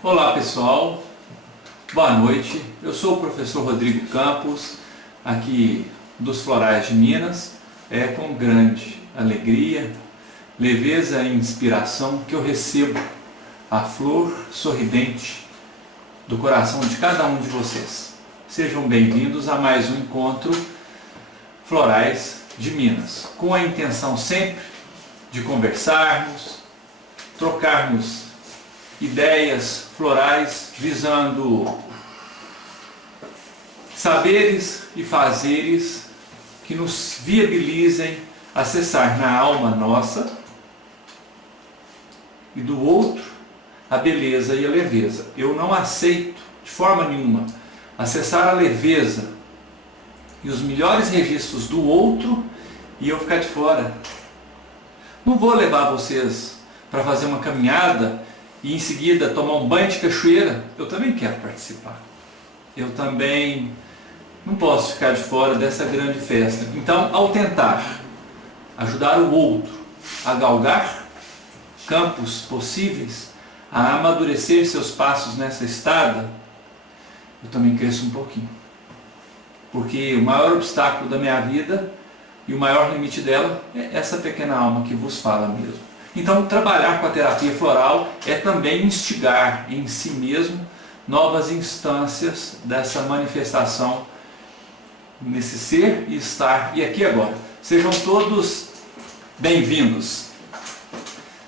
Olá pessoal, boa noite. Eu sou o professor Rodrigo Campos, aqui dos Florais de Minas. É com grande alegria, leveza e inspiração que eu recebo a flor sorridente do coração de cada um de vocês. Sejam bem-vindos a mais um encontro Florais de Minas, com a intenção sempre de conversarmos, trocarmos ideias florais, visando saberes e fazeres que nos viabilizem acessar na alma nossa e do outro a beleza e a leveza. Eu não aceito de forma nenhuma acessar a leveza e os melhores registros do outro e eu ficar de fora. Não vou levar vocês para fazer uma caminhada e em seguida tomar um banho de cachoeira. Eu também quero participar. Eu também não posso ficar de fora dessa grande festa. Então, ao tentar ajudar o outro a galgar campos possíveis, a amadurecer seus passos nessa estrada, eu também cresço um pouquinho. Porque o maior obstáculo da minha vida e o maior limite dela é essa pequena alma que vos fala mesmo. Então, trabalhar com a terapia floral é também instigar em si mesmo novas instâncias dessa manifestação nesse ser e estar e aqui agora. Sejam todos bem-vindos.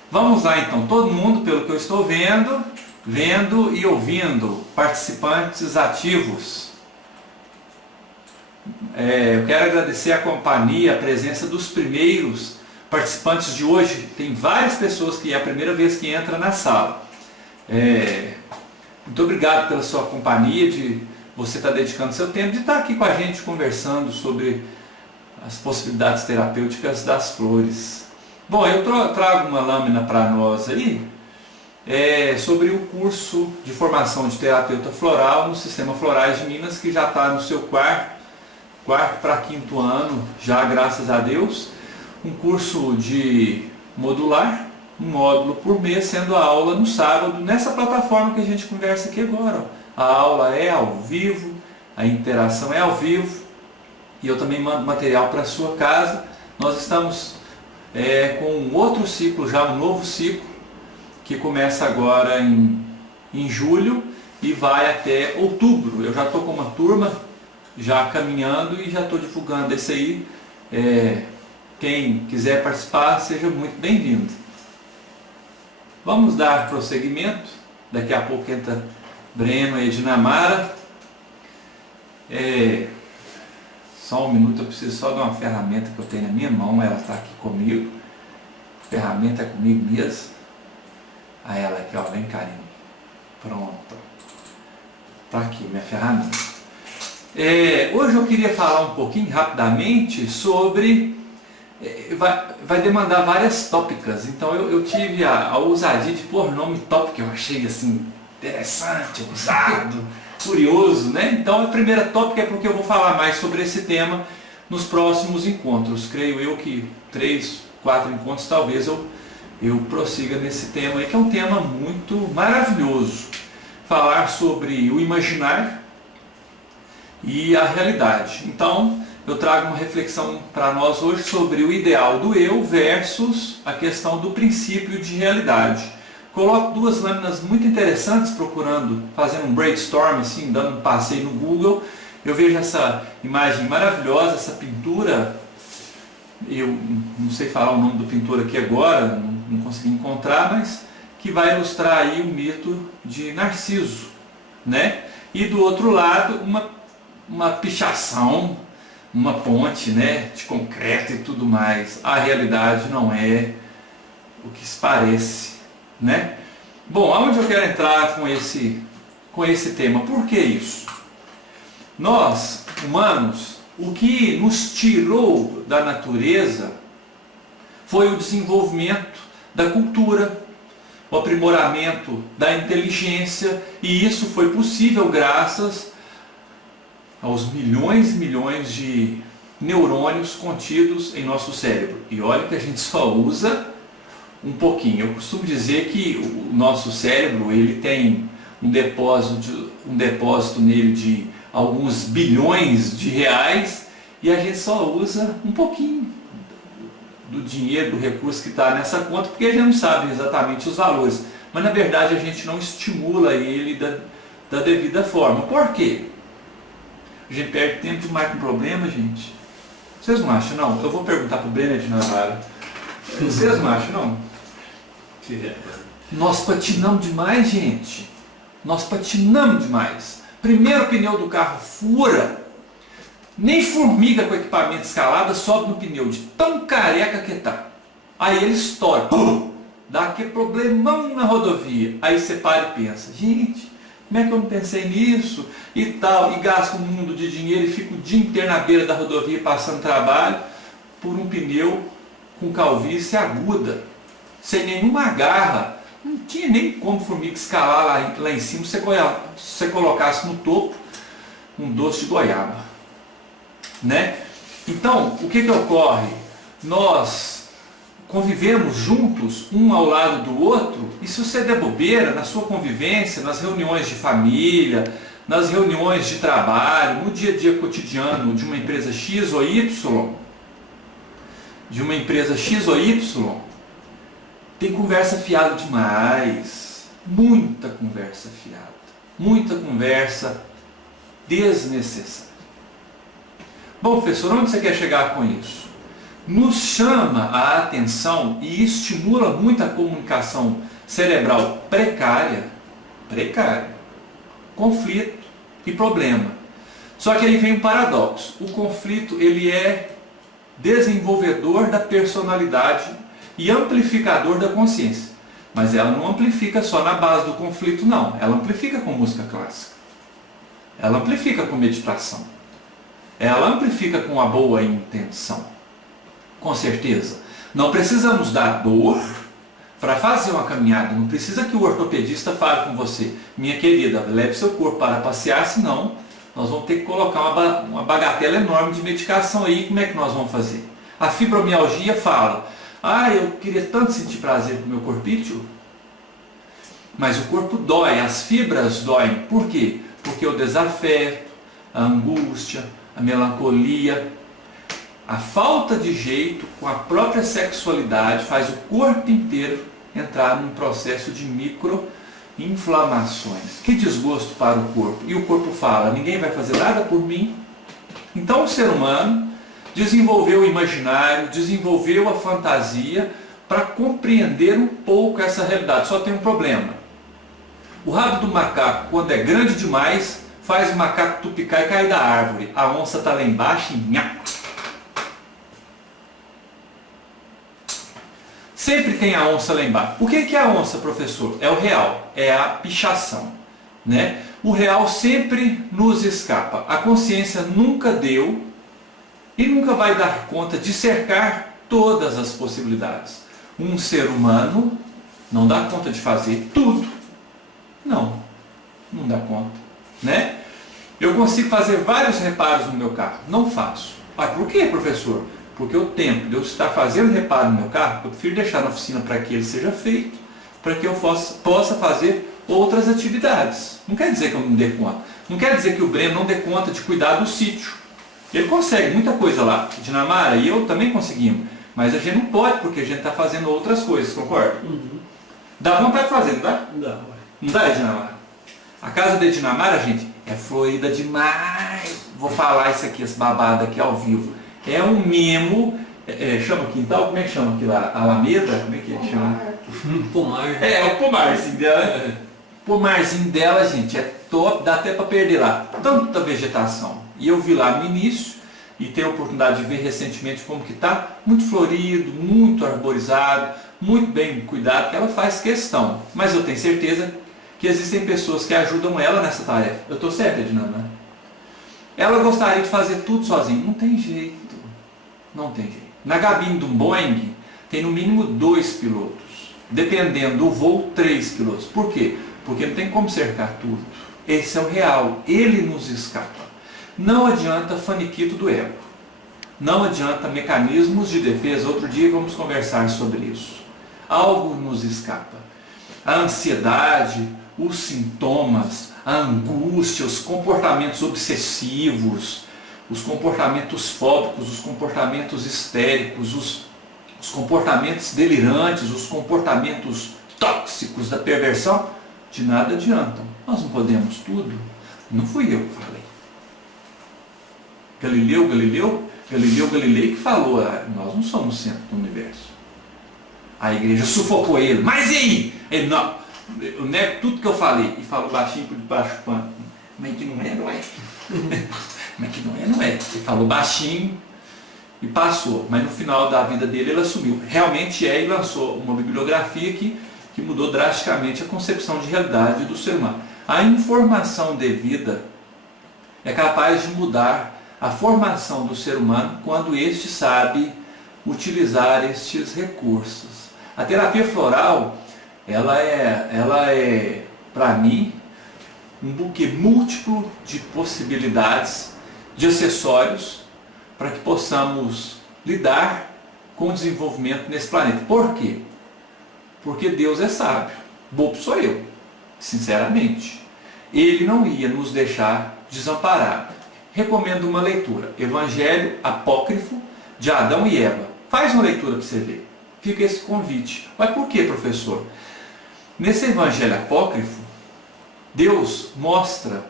Vamos lá então, todo mundo, pelo que eu estou vendo e ouvindo, participantes ativos. Eu quero agradecer a companhia, a presença dos primeiros participantes de hoje. Tem várias pessoas que é a primeira vez que entra na sala. Muito obrigado pela sua companhia, de você estar dedicando seu tempo, de estar aqui com a gente conversando sobre as possibilidades terapêuticas das flores. Bom, eu trago uma lâmina para nós aí, sobre o curso de formação de terapeuta floral no Sistema Florais de Minas, que já está no seu quarto para quinto ano, já graças a Deus. Um curso de modular, um módulo por mês, sendo a aula no sábado, nessa plataforma que a gente conversa aqui agora. A aula é ao vivo, a interação é ao vivo, e eu também mando material para a sua casa. Nós estamos com um outro ciclo, já um novo ciclo, que começa agora em julho e vai até outubro. Eu já estou com uma turma já caminhando e já estou divulgando esse aí. Quem quiser participar, seja muito bem-vindo. Vamos dar prosseguimento. Daqui a pouco entra Breno e Dinamara. Só um minuto, eu preciso só de uma ferramenta que eu tenho na minha mão. Ela está aqui comigo. A ferramenta é comigo mesmo. Aí ela aqui, ó, vem cá, pronto. Está aqui minha ferramenta. Hoje eu queria falar um pouquinho rapidamente sobre... Vai demandar várias tópicas, então eu tive a ousadia de pôr nome tópico, que eu achei assim interessante, ousado, curioso, né? Então a primeira tópica é porque eu vou falar mais sobre esse tema nos próximos encontros. Creio eu que 3, 4 encontros talvez eu prossiga nesse tema aí, que é um tema muito maravilhoso. Falar sobre o imaginário e a realidade. Então, eu trago uma reflexão para nós hoje sobre o ideal do eu versus a questão do princípio de realidade. Coloco duas lâminas muito interessantes, fazendo um brainstorm, assim, dando um passeio no Google. Eu vejo essa imagem maravilhosa, essa pintura. Eu não sei falar o nome do pintor aqui agora, não consegui encontrar, mas que vai ilustrar aí o mito de Narciso, né? E do outro lado, uma pichação, uma ponte, né, de concreto e tudo mais. A realidade não é o que se parece, né? Bom, aonde eu quero entrar com esse tema? Por que isso? Nós, humanos, o que nos tirou da natureza foi o desenvolvimento da cultura, o aprimoramento da inteligência, e isso foi possível graças aos milhões e milhões de neurônios contidos em nosso cérebro. E olha que a gente só usa um pouquinho. Eu costumo dizer que o nosso cérebro ele tem um depósito nele de alguns bilhões de reais e a gente só usa um pouquinho do dinheiro, do recurso que está nessa conta, porque a gente não sabe exatamente os valores. Mas na verdade a gente não estimula ele da devida forma. Por quê? A gente perde tempo demais com problema, gente. Vocês não acham, não? Eu vou perguntar para o Brenner de Navarra. Vocês não acham, não? Nós patinamos demais, gente. Nós patinamos demais. Primeiro o pneu do carro fura. Nem formiga com equipamento escalada sobe no pneu, de tão careca que tá. Aí ele estoura. Dá aquele problemão na rodovia. Aí você para e pensa, gente, como é que eu não pensei nisso? E tal, e gasta um mundo de dinheiro e fica o dia inteiro na beira da rodovia passando trabalho por um pneu com calvície aguda, sem nenhuma garra. Não tinha nem como formiga escalar lá em cima se você colocasse no topo um doce de goiaba. Né? Então, o que ocorre? Nós convivemos juntos, um ao lado do outro, e se você der bobeira na sua convivência, nas reuniões de família, nas reuniões de trabalho, no dia a dia cotidiano de uma empresa X ou Y, tem conversa fiada demais, muita conversa fiada, muita conversa desnecessária. Bom, professor, onde você quer chegar com isso? Nos chama a atenção e estimula muito a comunicação cerebral precária, conflito e problema. Só que aí vem um paradoxo. O conflito ele é desenvolvedor da personalidade e amplificador da consciência. Mas ela não amplifica só na base do conflito, não. Ela amplifica com música clássica. Ela amplifica com meditação. Ela amplifica com a boa intenção. Com certeza. Não precisamos dar dor para fazer uma caminhada. Não precisa que o ortopedista fale com você. Minha querida, leve seu corpo para passear, senão nós vamos ter que colocar uma bagatela enorme de medicação aí. Como é que nós vamos fazer? A fibromialgia fala, eu queria tanto sentir prazer com o meu corpício, mas o corpo dói, as fibras doem. Por quê? Porque o desafeto, a angústia, a melancolia, a falta de jeito com a própria sexualidade faz o corpo inteiro entrar num processo de microinflamações. Que desgosto para o corpo. E o corpo fala, ninguém vai fazer nada por mim. Então o ser humano desenvolveu o imaginário, desenvolveu a fantasia para compreender um pouco essa realidade. Só tem um problema. O rabo do macaco, quando é grande demais, faz o macaco tupicar e cair da árvore. A onça está lá embaixo e nha. Sempre tem a onça lá embaixo. O que é a onça, professor? É o real, é a pichação. Né? O real sempre nos escapa. A consciência nunca deu e nunca vai dar conta de cercar todas as possibilidades. Um ser humano não dá conta de fazer tudo. Não dá conta. Né? Eu consigo fazer vários reparos no meu carro. Não faço. Por quê, professor? Porque o tempo de eu estar fazendo reparo no meu carro, eu prefiro deixar na oficina para que ele seja feito, para que eu possa fazer outras atividades. Não quer dizer que eu não dê conta. Não quer dizer que o Breno não dê conta de cuidar do sítio. Ele consegue muita coisa lá. Dinamara e eu também conseguimos. Mas a gente não pode, porque a gente está fazendo outras coisas, concorda? Uhum. Dá vontade de fazer, não dá? Dá. Não dá, Dinamara? A casa de Dinamara, gente, é florida demais. Vou falar isso aqui, esse babado aqui ao vivo. É um mimo, chama quintal, como é que chama aquilo lá? Alameda? Como é que chama? Pomar. É o pomarzinho dela. O pomarzinho dela, gente, é top, dá até para perder lá. Tanta vegetação. E eu vi lá no início, e tenho a oportunidade de ver recentemente como que está, muito florido, muito arborizado, muito bem cuidado, que ela faz questão. Mas eu tenho certeza que existem pessoas que ajudam ela nessa tarefa. Eu estou certa, Dinana? Ela gostaria de fazer tudo sozinha. Não tem jeito. Não tem jeito. Na cabine de um Boeing tem no mínimo 2 pilotos. Dependendo do voo, 3 pilotos. Por quê? Porque não tem como cercar tudo. Esse é o real. Ele nos escapa. Não adianta faniquito do ego. Não adianta mecanismos de defesa. Outro dia vamos conversar sobre isso. Algo nos escapa. A ansiedade, os sintomas, a angústia, os comportamentos obsessivos, os comportamentos fóbicos, os comportamentos histéricos, os comportamentos delirantes, os comportamentos tóxicos da perversão, de nada adiantam. Nós não podemos tudo. Não fui eu que falei. Galileu Galilei que falou, nós não somos o centro do universo. A igreja sufocou ele. Mas e aí? Ele, não, eu nego tudo que eu falei. E falou baixinho por debaixo do pano. Mas que não é, não é. Mas que não é, não é. Ele falou baixinho e passou. Mas no final da vida dele ele assumiu. Realmente é, e lançou uma bibliografia que mudou drasticamente a concepção de realidade do ser humano. A informação devida é capaz de mudar a formação do ser humano quando este sabe utilizar estes recursos. A terapia floral, ela é para mim, um buquê múltiplo de possibilidades, de acessórios, para que possamos lidar com o desenvolvimento nesse planeta. Por quê? Porque Deus é sábio. Bobo sou eu, sinceramente. Ele não ia nos deixar desamparados. Recomendo uma leitura. Evangelho Apócrifo de Adão e Eva. Faz uma leitura para você ver. Fica esse convite. Mas por que, professor? Nesse Evangelho Apócrifo, Deus mostra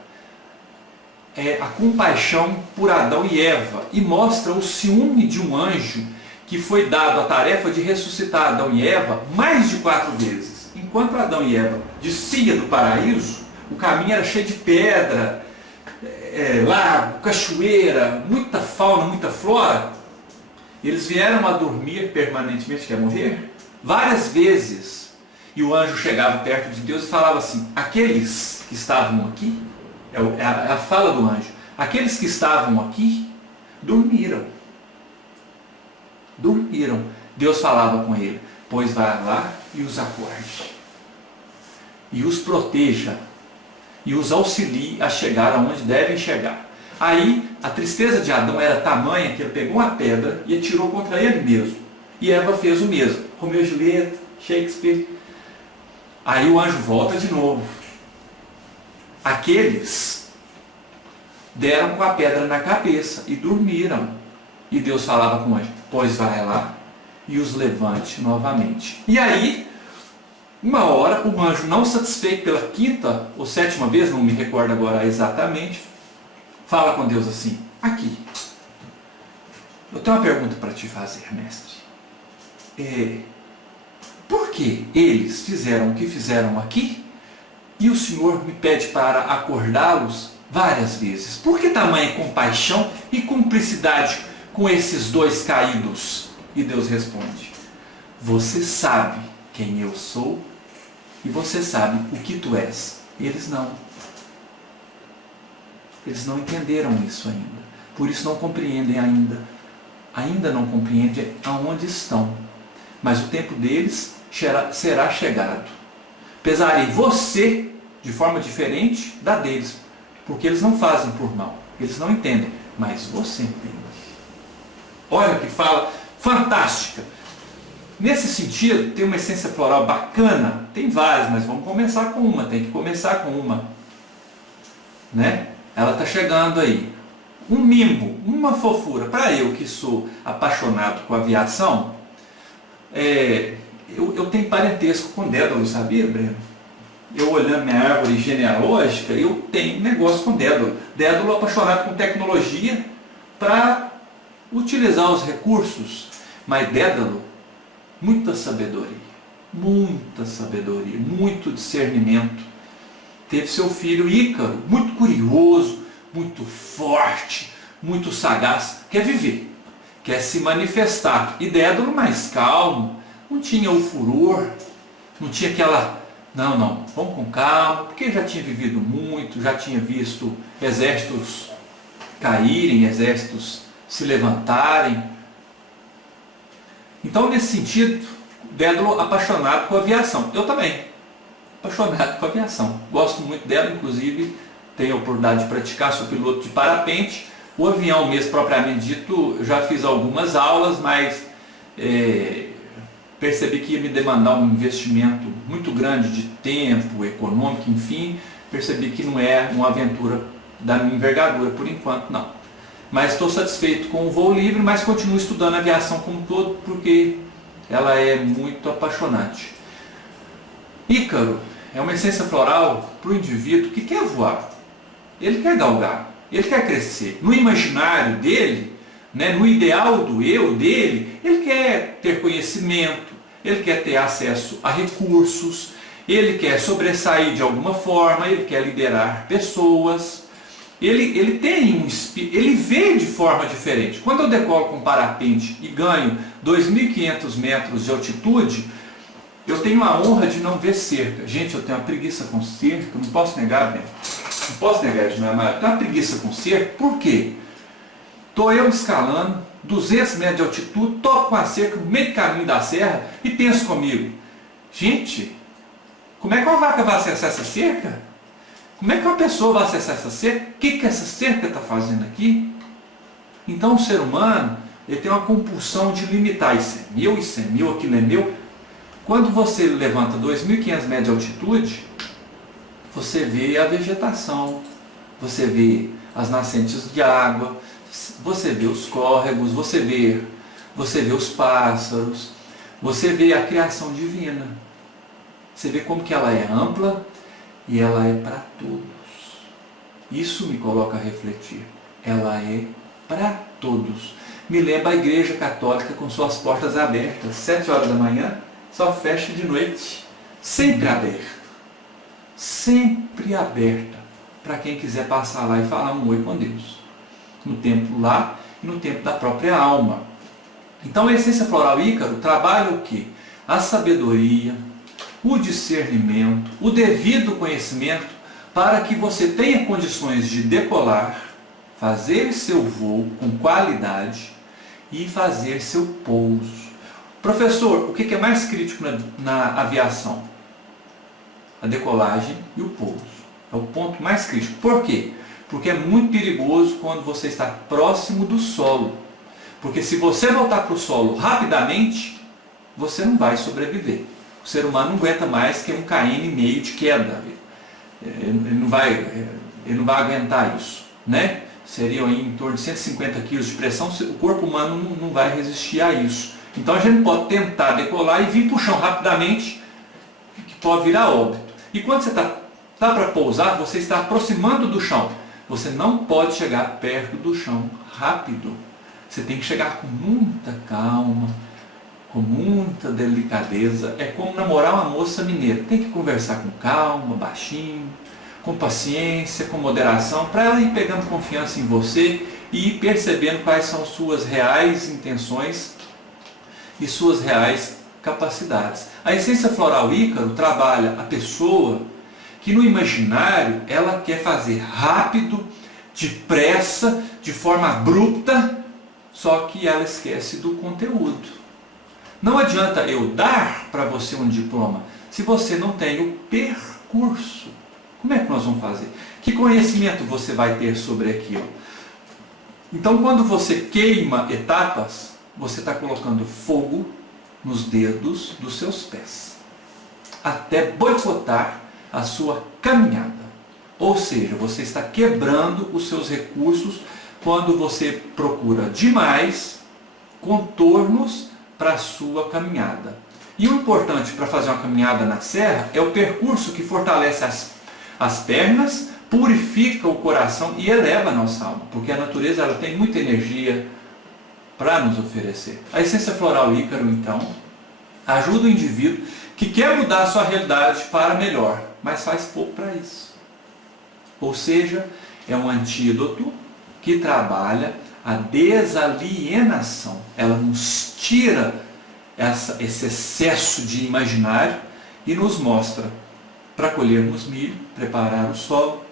a compaixão por Adão e Eva e mostra o ciúme de um anjo que foi dado a tarefa de ressuscitar Adão e Eva mais de 4 vezes. Enquanto Adão e Eva descia do paraíso, o caminho era cheio de pedra, lago, cachoeira, muita fauna, muita flora. Eles vieram a dormir permanentemente, quer morrer? Várias vezes. E o anjo chegava perto de Deus e falava assim, aqueles que estavam aqui, é a fala do anjo, aqueles que estavam aqui dormiram. Dormiram. Deus falava com ele, pois vai lá e os acorde. E os proteja. E os auxilie a chegar aonde devem chegar. Aí a tristeza de Adão era tamanha que ele pegou uma pedra e atirou contra ele mesmo. E Eva fez o mesmo. Romeu e Julieta, Shakespeare. Aí o anjo volta de novo. Aqueles deram com a pedra na cabeça e dormiram. E Deus falava com o anjo, pois vai lá e os levante novamente. E aí, uma hora, o anjo, não satisfeito pela 5ª ou 7ª vez, não me recordo agora exatamente, fala com Deus assim, aqui, eu tenho uma pergunta para te fazer, mestre. Por que eles fizeram o que fizeram aqui e o Senhor me pede para acordá-los várias vezes? Por que tamanha compaixão e cumplicidade com esses dois caídos? E Deus responde, você sabe quem eu sou e você sabe o que tu és. Eles não. Eles não entenderam isso ainda. Por isso não compreendem ainda. Ainda não compreendem aonde estão. Mas o tempo deles será chegado. Pesarei você de forma diferente da deles. Porque eles não fazem por mal. Eles não entendem. Mas você entende. Olha que fala fantástica. Nesse sentido, tem uma essência floral bacana. Tem várias, mas vamos começar com uma. Tem que começar com uma. Né? Ela está chegando aí. Um mimo, uma fofura. Para eu que sou apaixonado com aviação, eu tenho parentesco com Dédalo, sabia, Breno? Eu olhando minha árvore genealógica, eu tenho negócio com Dédalo. Dédalo apaixonado com tecnologia para utilizar os recursos. Mas Dédalo, muita sabedoria, muito discernimento. Teve seu filho Ícaro, muito curioso, muito forte, muito sagaz, quer viver, quer se manifestar. E Dédalo mais calmo, não tinha o furor, não tinha aquela, não, vamos com calma, porque já tinha vivido muito, já tinha visto exércitos caírem, exércitos se levantarem. Então, nesse sentido, Dédalo apaixonado com a aviação. Eu também, apaixonado com a aviação. Gosto muito dela, inclusive tenho a oportunidade de praticar, sou piloto de parapente. O avião mesmo, propriamente dito, eu já fiz algumas aulas, mas percebi que ia me demandar um investimento muito grande de tempo, econômico, enfim, percebi que não é uma aventura da minha envergadura por enquanto, não. Mas estou satisfeito com o voo livre, mas continuo estudando a aviação como um todo, porque ela é muito apaixonante. Ícaro é uma essência floral para o indivíduo que quer voar, ele quer galgar, ele quer crescer. No imaginário dele, né, no ideal do eu dele, ele quer ter conhecimento, ele quer ter acesso a recursos, ele quer sobressair de alguma forma, ele quer liderar pessoas, ele tem um espírito, ele vê de forma diferente. Quando eu decolo com parapente e ganho 2.500 metros de altitude, eu tenho a honra de não ver cerca. Gente, eu tenho uma preguiça com cerca, não posso negar, né? Não posso negar isso, meu amado. Eu tenho uma preguiça com cerca, por quê? Estou eu escalando 200 metros de altitude, toco com a cerca no meio do caminho da serra e penso comigo, gente, como é que uma vaca vai acessar essa cerca? Como é que uma pessoa vai acessar essa cerca? O que essa cerca está fazendo aqui? Então o ser humano, ele tem uma compulsão de limitar, isso é meu, aquilo é meu. Quando você levanta 2.500 metros de altitude, você vê a vegetação, você vê as nascentes de água, você vê os córregos, você vê os pássaros, você vê a criação divina. Você vê como que ela é ampla e ela é para todos. Isso me coloca a refletir. Ela é para todos. Me lembra a Igreja Católica com suas portas abertas, 7 horas da manhã, só fecha de noite. Sempre aberta. Sempre aberta para quem quiser passar lá e falar um oi com Deus. No tempo lá e no tempo da própria alma. Então a essência floral Ícaro trabalha o quê? A sabedoria, o discernimento, o devido conhecimento para que você tenha condições de decolar, fazer seu voo com qualidade e fazer seu pouso. Professor, o que é mais crítico na aviação? A decolagem e o pouso. É o ponto mais crítico. Por quê? Porque é muito perigoso quando você está próximo do solo. Porque se você voltar para o solo rapidamente, você não vai sobreviver. O ser humano não aguenta mais que 1,5 km de queda. Ele não vai aguentar isso, né? Seriam em torno de 150 kg de pressão, o corpo humano não vai resistir a isso. Então a gente não pode tentar decolar e vir para o chão rapidamente, que pode virar óbito. E quando você está para pousar, você está aproximando do chão. Você não pode chegar perto do chão rápido. Você tem que chegar com muita calma, com muita delicadeza. É como namorar uma moça mineira. Tem que conversar com calma, baixinho, com paciência, com moderação, para ela ir pegando confiança em você e ir percebendo quais são suas reais intenções e suas reais capacidades. A essência floral Ícaro trabalha a pessoa que no imaginário ela quer fazer rápido, depressa, de forma abrupta, só que ela esquece do conteúdo. Não adianta eu dar para você um diploma se você não tem o percurso. Como é que nós vamos fazer? Que conhecimento você vai ter sobre aquilo? Então, quando você queima etapas, você está colocando fogo nos dedos dos seus pés, até boicotar a sua caminhada. Ou seja, você está quebrando os seus recursos quando você procura demais contornos para a sua caminhada. E o importante para fazer uma caminhada na serra é o percurso que fortalece as pernas, purifica o coração e eleva a nossa alma, porque a natureza ela tem muita energia para nos oferecer. A essência floral Ícaro, então, ajuda o indivíduo que quer mudar a sua realidade para melhor, mas faz pouco para isso. Ou seja, é um antídoto que trabalha a desalienação. Ela nos tira esse excesso de imaginário e nos mostra para colhermos milho, preparar o solo,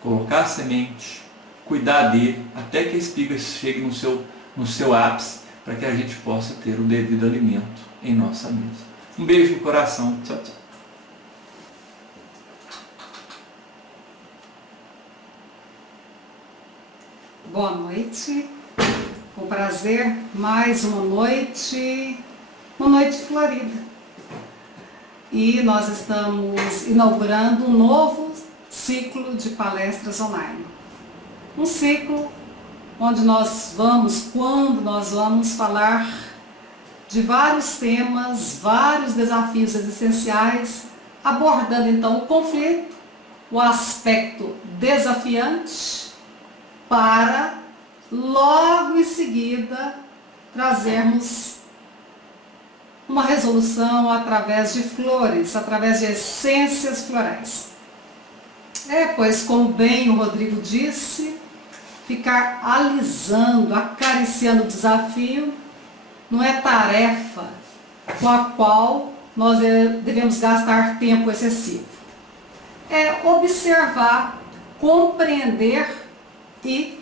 colocar a semente, cuidar dele, até que a espiga chegue no seu ápice, para que a gente possa ter o devido alimento em nossa mesa. Um beijo no coração. Tchau, tchau. Boa noite. Com prazer, mais uma noite uma noite florida. E nós estamos inaugurando um novo ciclo de palestras online. Um ciclo onde quando nós vamos falar de vários temas, vários desafios existenciais, abordando então o conflito, o aspecto desafiante, para logo em seguida trazermos uma resolução através de flores, através de essências florais. Pois como bem o Rodrigo disse, ficar alisando, acariciando o desafio não é tarefa com a qual nós devemos gastar tempo excessivo. É observar, compreender e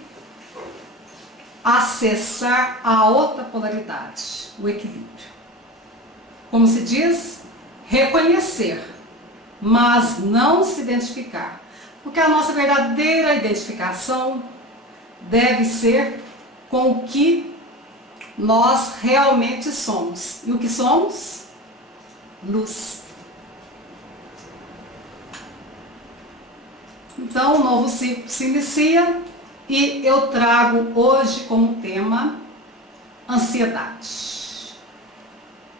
acessar a outra polaridade, o equilíbrio. Como se diz, reconhecer, mas não se identificar. Porque a nossa verdadeira identificação deve ser com o que nós realmente somos. E o que somos? Luz. Então, o novo ciclo se inicia e eu trago hoje como tema ansiedade.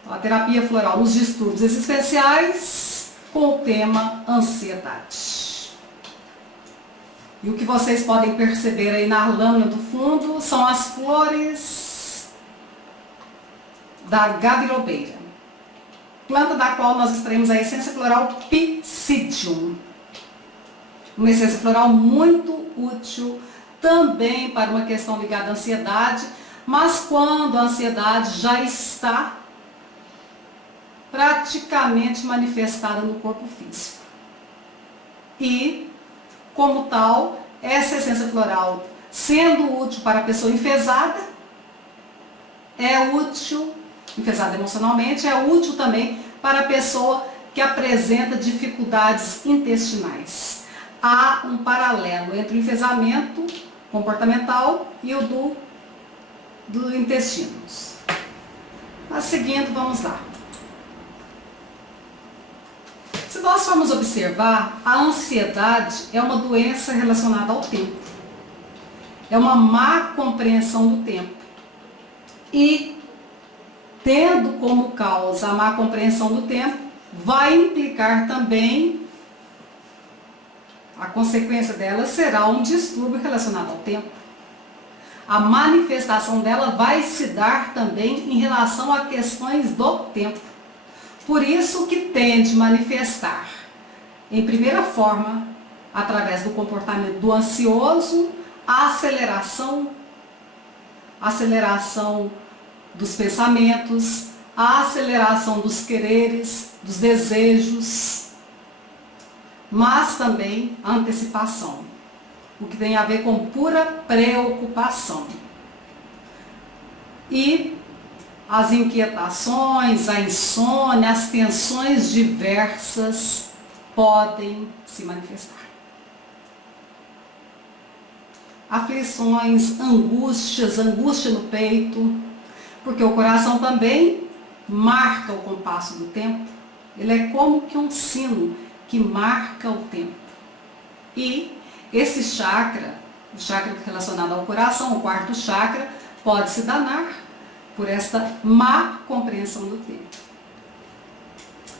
A terapia floral nos distúrbios existenciais com o tema ansiedade. E o que vocês podem perceber aí na lâmina do fundo são as flores da gabirobeira, planta da qual nós extraímos a essência floral Psidium. Uma essência floral muito útil também para uma questão ligada à ansiedade, mas quando a ansiedade já está praticamente manifestada no corpo físico. E, como tal, essa essência floral, sendo útil para a pessoa enfesada, é útil, enfesada emocionalmente, é útil também para a pessoa que apresenta dificuldades intestinais. Há um paralelo entre o enfesamento comportamental e o do intestinos. Mas seguindo, vamos lá. Se nós formos observar, a ansiedade é uma doença relacionada ao tempo. É uma má compreensão do tempo. E, tendo como causa a má compreensão do tempo, vai implicar também, a consequência dela será um distúrbio relacionado ao tempo. A manifestação dela vai se dar também em relação a questões do tempo. Por isso que tende a manifestar, em primeira forma, através do comportamento do ansioso, a aceleração dos pensamentos, a aceleração dos quereres, dos desejos, mas também a antecipação, o que tem a ver com pura preocupação. E as inquietações, a insônia, as tensões diversas podem se manifestar. Aflições, angústia no peito, porque o coração também marca o compasso do tempo. Ele é como que um sino que marca o tempo. E esse chakra, o chakra relacionado ao coração, o quarto chakra, pode se danar por esta má compreensão do tempo.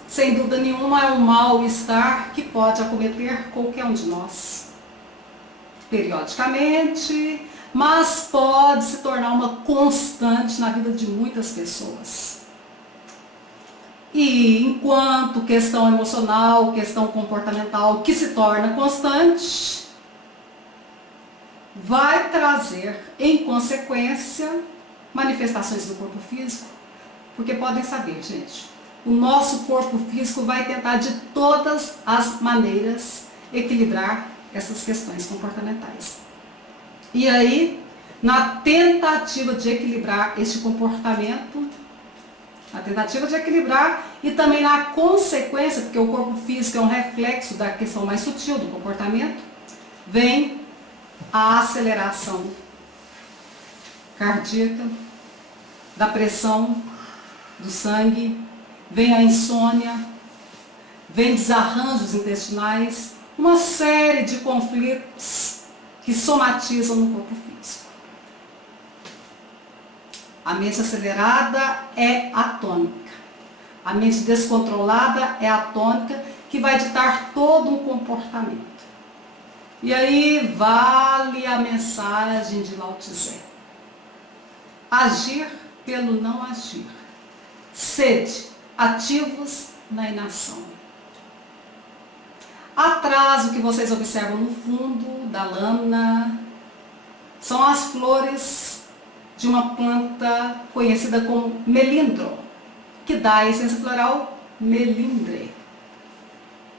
Sem dúvida nenhuma, é um mal-estar que pode acometer qualquer um de nós, periodicamente, mas pode se tornar uma constante na vida de muitas pessoas. E enquanto questão emocional, questão comportamental que se torna constante, vai trazer, em consequência, manifestações do corpo físico, porque podem saber, gente, o nosso corpo físico vai tentar de todas as maneiras equilibrar essas questões comportamentais. E aí, na tentativa de equilibrar este comportamento, na tentativa de equilibrar e também na consequência, porque o corpo físico é um reflexo da questão mais sutil do comportamento, vem a aceleração cardíaca, da pressão, do sangue, vem a insônia, vem desarranjos intestinais, uma série de conflitos que somatizam no corpo físico. A mente acelerada é atônica. A mente descontrolada é atônica, que vai ditar todo um comportamento. E aí vale a mensagem de Lao Tse: agir pelo não agir. Sede ativos na inação. Atrás, o que vocês observam no fundo da lâmina são as flores de uma planta conhecida como melindro, que dá a essência floral melindre.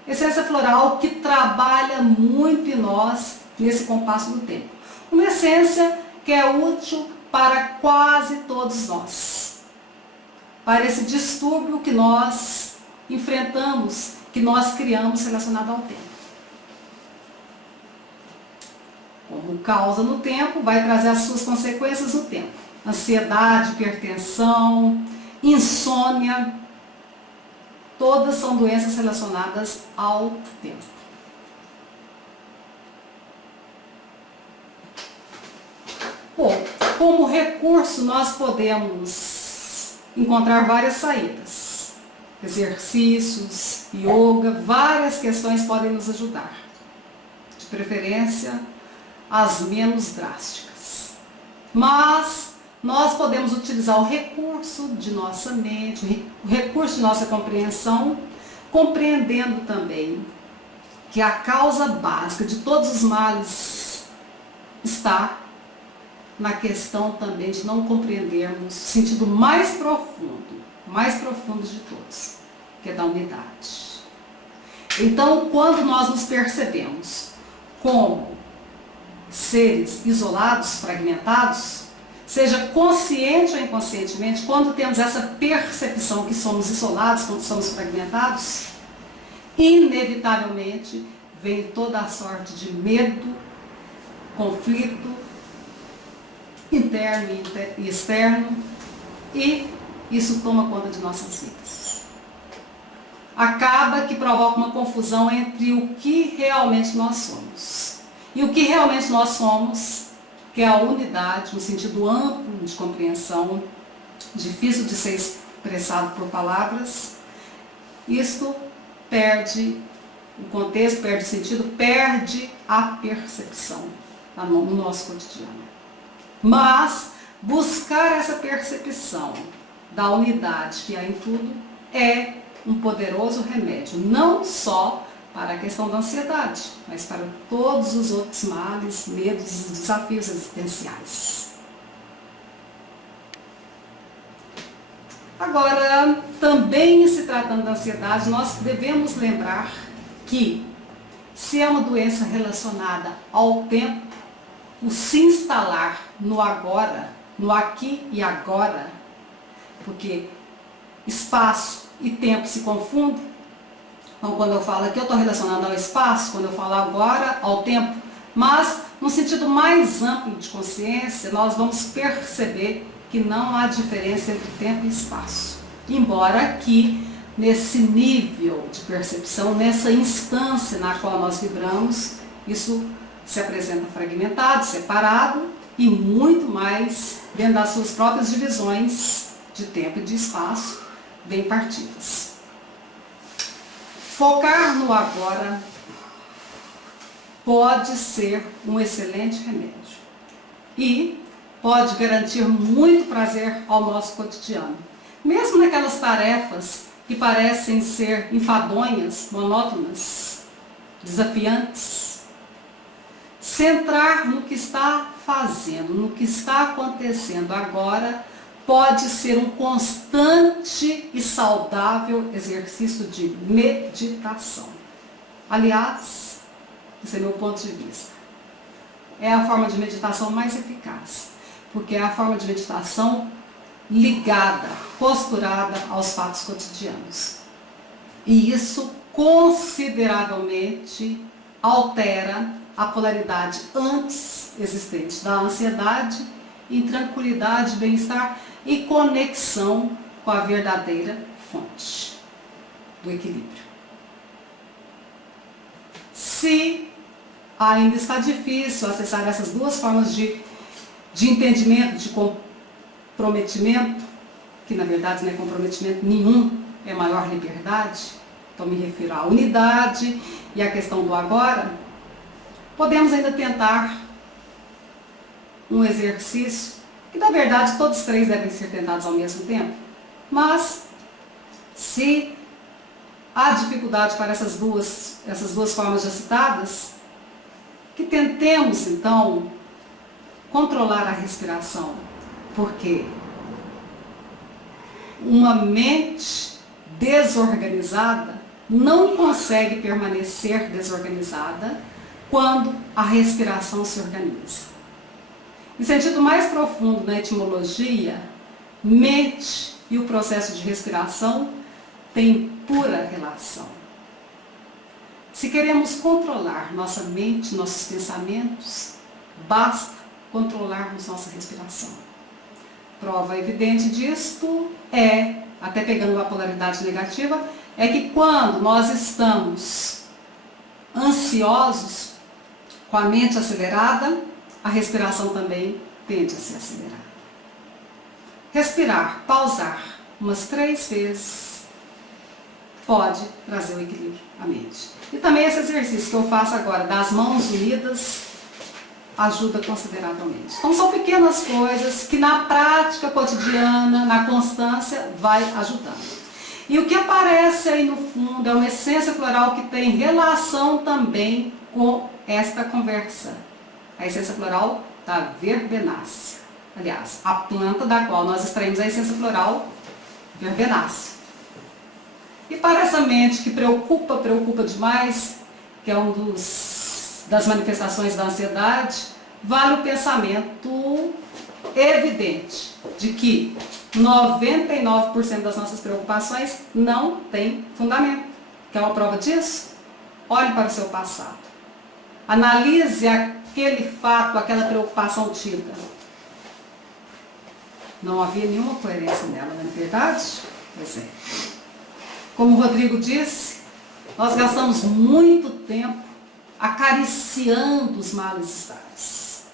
Essência floral que trabalha muito em nós nesse compasso do tempo. Uma essência que é útil para quase todos nós. Para esse distúrbio que nós enfrentamos, que nós criamos relacionado ao tempo. Como causa no tempo, vai trazer as suas consequências no tempo. Ansiedade, hipertensão, insônia, todas são doenças relacionadas ao tempo. Bom, como recurso nós podemos encontrar várias saídas. Exercícios, yoga, várias questões podem nos ajudar. De preferência, as menos drásticas. Mas nós podemos utilizar o recurso de nossa mente, o recurso de nossa compreensão, compreendendo também que a causa básica de todos os males está na questão também de não compreendermos o sentido mais profundo de todos, que é da unidade. Então, quando nós nos percebemos como seres isolados, fragmentados, seja consciente ou inconscientemente, quando temos essa percepção que somos isolados, quando somos fragmentados, inevitavelmente vem toda a sorte de medo, conflito, interno e externo, e isso toma conta de nossas vidas. Acaba que provoca uma confusão entre o que realmente nós somos. E o que realmente nós somos, que é a unidade, um sentido amplo de compreensão, difícil de ser expressado por palavras, isto perde o contexto, perde o sentido, perde a percepção no nosso cotidiano. Mas buscar essa percepção da unidade que há em tudo é um poderoso remédio, não só para a questão da ansiedade, mas para todos os outros males, medos e desafios existenciais. Agora, também se tratando da ansiedade, nós devemos lembrar que, se é uma doença relacionada ao tempo, o se instalar no agora, no aqui e agora, porque espaço e tempo se confundem. Então, quando eu falo aqui, eu estou relacionando ao espaço, quando eu falo agora, ao tempo, mas no sentido mais amplo de consciência, nós vamos perceber que não há diferença entre tempo e espaço. Embora aqui, nesse nível de percepção, nessa instância na qual nós vibramos, isso se apresenta fragmentado, separado e muito mais dentro das suas próprias divisões de tempo e de espaço, bem partidas. Focar no agora pode ser um excelente remédio e pode garantir muito prazer ao nosso cotidiano. Mesmo naquelas tarefas que parecem ser enfadonhas, monótonas, desafiantes, centrar no que está fazendo, no que está acontecendo agora, pode ser um constante e saudável exercício de meditação. Aliás, esse é meu ponto de vista. É a forma de meditação mais eficaz, porque é a forma de meditação ligada, posturada aos fatos cotidianos. E isso consideravelmente altera a polaridade antes existente da ansiedade em tranquilidade, bem-estar e conexão com a verdadeira fonte do equilíbrio. Se ainda está difícil acessar essas duas formas de entendimento, de comprometimento, que na verdade não é comprometimento nenhum, é maior liberdade, então me refiro à unidade e à questão do agora, podemos ainda tentar um exercício, que na verdade todos três devem ser tentados ao mesmo tempo, mas se há dificuldade para essas duas formas já citadas, que tentemos então controlar a respiração, porque uma mente desorganizada não consegue permanecer desorganizada quando a respiração se organiza. Em sentido mais profundo na etimologia, mente e o processo de respiração têm pura relação. Se queremos controlar nossa mente, nossos pensamentos, basta controlarmos nossa respiração. Prova evidente disto é, até pegando a polaridade negativa, é que quando nós estamos ansiosos, com a mente acelerada, a respiração também tende a se acelerar. Respirar, pausar umas 3 vezes pode trazer o equilíbrio à mente. E também esse exercício que eu faço agora, das mãos unidas, ajuda consideravelmente. Então são pequenas coisas que na prática cotidiana, na constância, vai ajudando. E o que aparece aí no fundo é uma essência floral que tem relação também com esta conversa. A essência floral da verbenácea. Aliás, a planta da qual nós extraímos a essência floral, verbenácea. E para essa mente que preocupa demais, que é das manifestações da ansiedade, vale o pensamento evidente de que 99% das nossas preocupações não tem fundamento. Quer uma prova disso? Olhe para o seu passado. Analise aquele fato, aquela preocupação tida. Não havia nenhuma coerência nela, não é verdade? Pois é. Como o Rodrigo disse, nós gastamos muito tempo acariciando os mal-estares.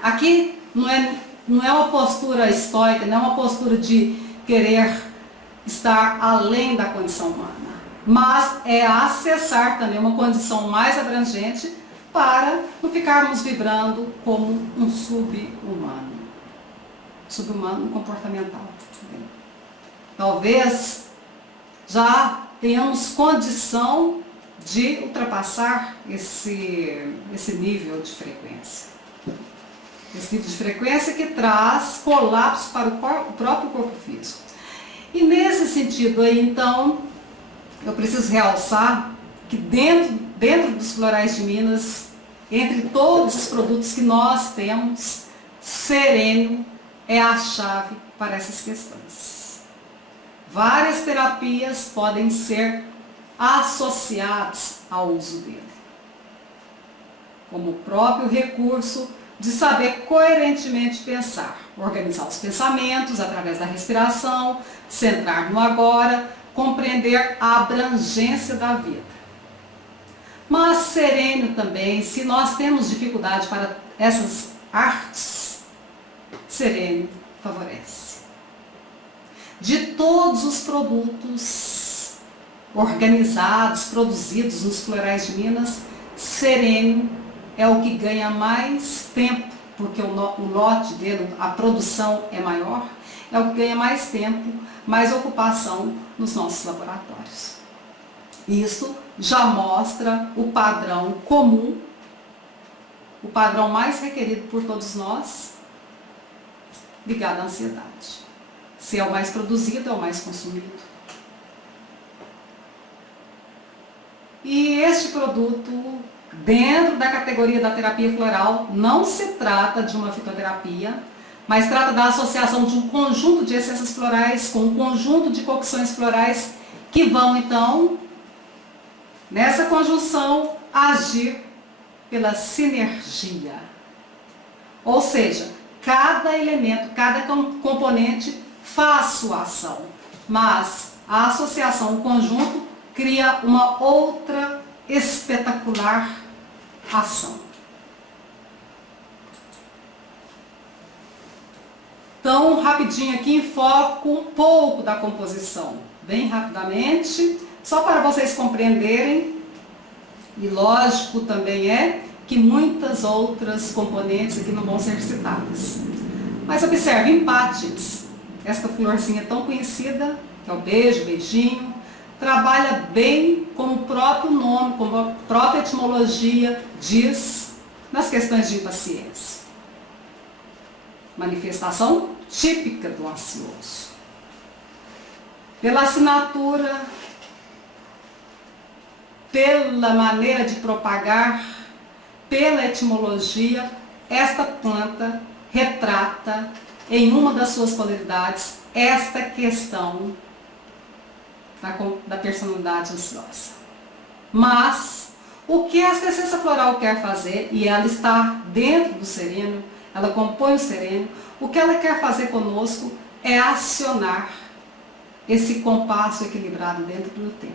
Aqui não é uma postura estoica, não é uma postura de querer estar além da condição humana, mas é acessar também uma condição mais abrangente para não ficarmos vibrando como um sub-humano comportamental. Talvez já tenhamos condição de ultrapassar esse nível de frequência. Esse nível de frequência que traz colapso para o próprio corpo físico. E nesse sentido aí, então, eu preciso realçar que dentro dos florais de Minas, entre todos os produtos que nós temos, serênio é a chave para essas questões. Várias terapias podem ser associadas ao uso dele, como o próprio recurso de saber coerentemente pensar, organizar os pensamentos através da respiração, centrar no agora, compreender a abrangência da vida. Mas sereno também, se nós temos dificuldade para essas artes, sereno favorece. De todos os produtos organizados, produzidos nos florais de Minas, sereno é o que ganha mais tempo, porque o lote dele, a produção é maior, é o que ganha mais tempo, mais ocupação nos nossos laboratórios. Isso já mostra o padrão comum, o padrão mais requerido por todos nós, ligado à ansiedade. Se é o mais produzido, é o mais consumido. E este produto, dentro da categoria da terapia floral, não se trata de uma fitoterapia, mas trata da associação de um conjunto de essências florais com um conjunto de cocções florais que vão, então, nessa conjunção, agir pela sinergia. Ou seja, cada elemento, cada componente faço a ação, mas a associação, o conjunto, cria uma outra espetacular ação. Então, rapidinho aqui, enfoco um pouco da composição, bem rapidamente, só para vocês compreenderem, e lógico também é que muitas outras componentes aqui não vão ser citadas. Mas observe, empates, esta florzinha tão conhecida, que é o beijo, beijinho, trabalha bem como o próprio nome, como a própria etimologia diz nas questões de impaciência. Manifestação típica do ansioso. Pela assinatura, pela maneira de propagar, pela etimologia, esta planta retrata em uma das suas qualidades esta questão da personalidade ansiosa. Mas o que esta essência floral quer fazer, e ela está dentro do sereno, ela compõe o sereno, o que ela quer fazer conosco é acionar esse compasso equilibrado dentro do tempo.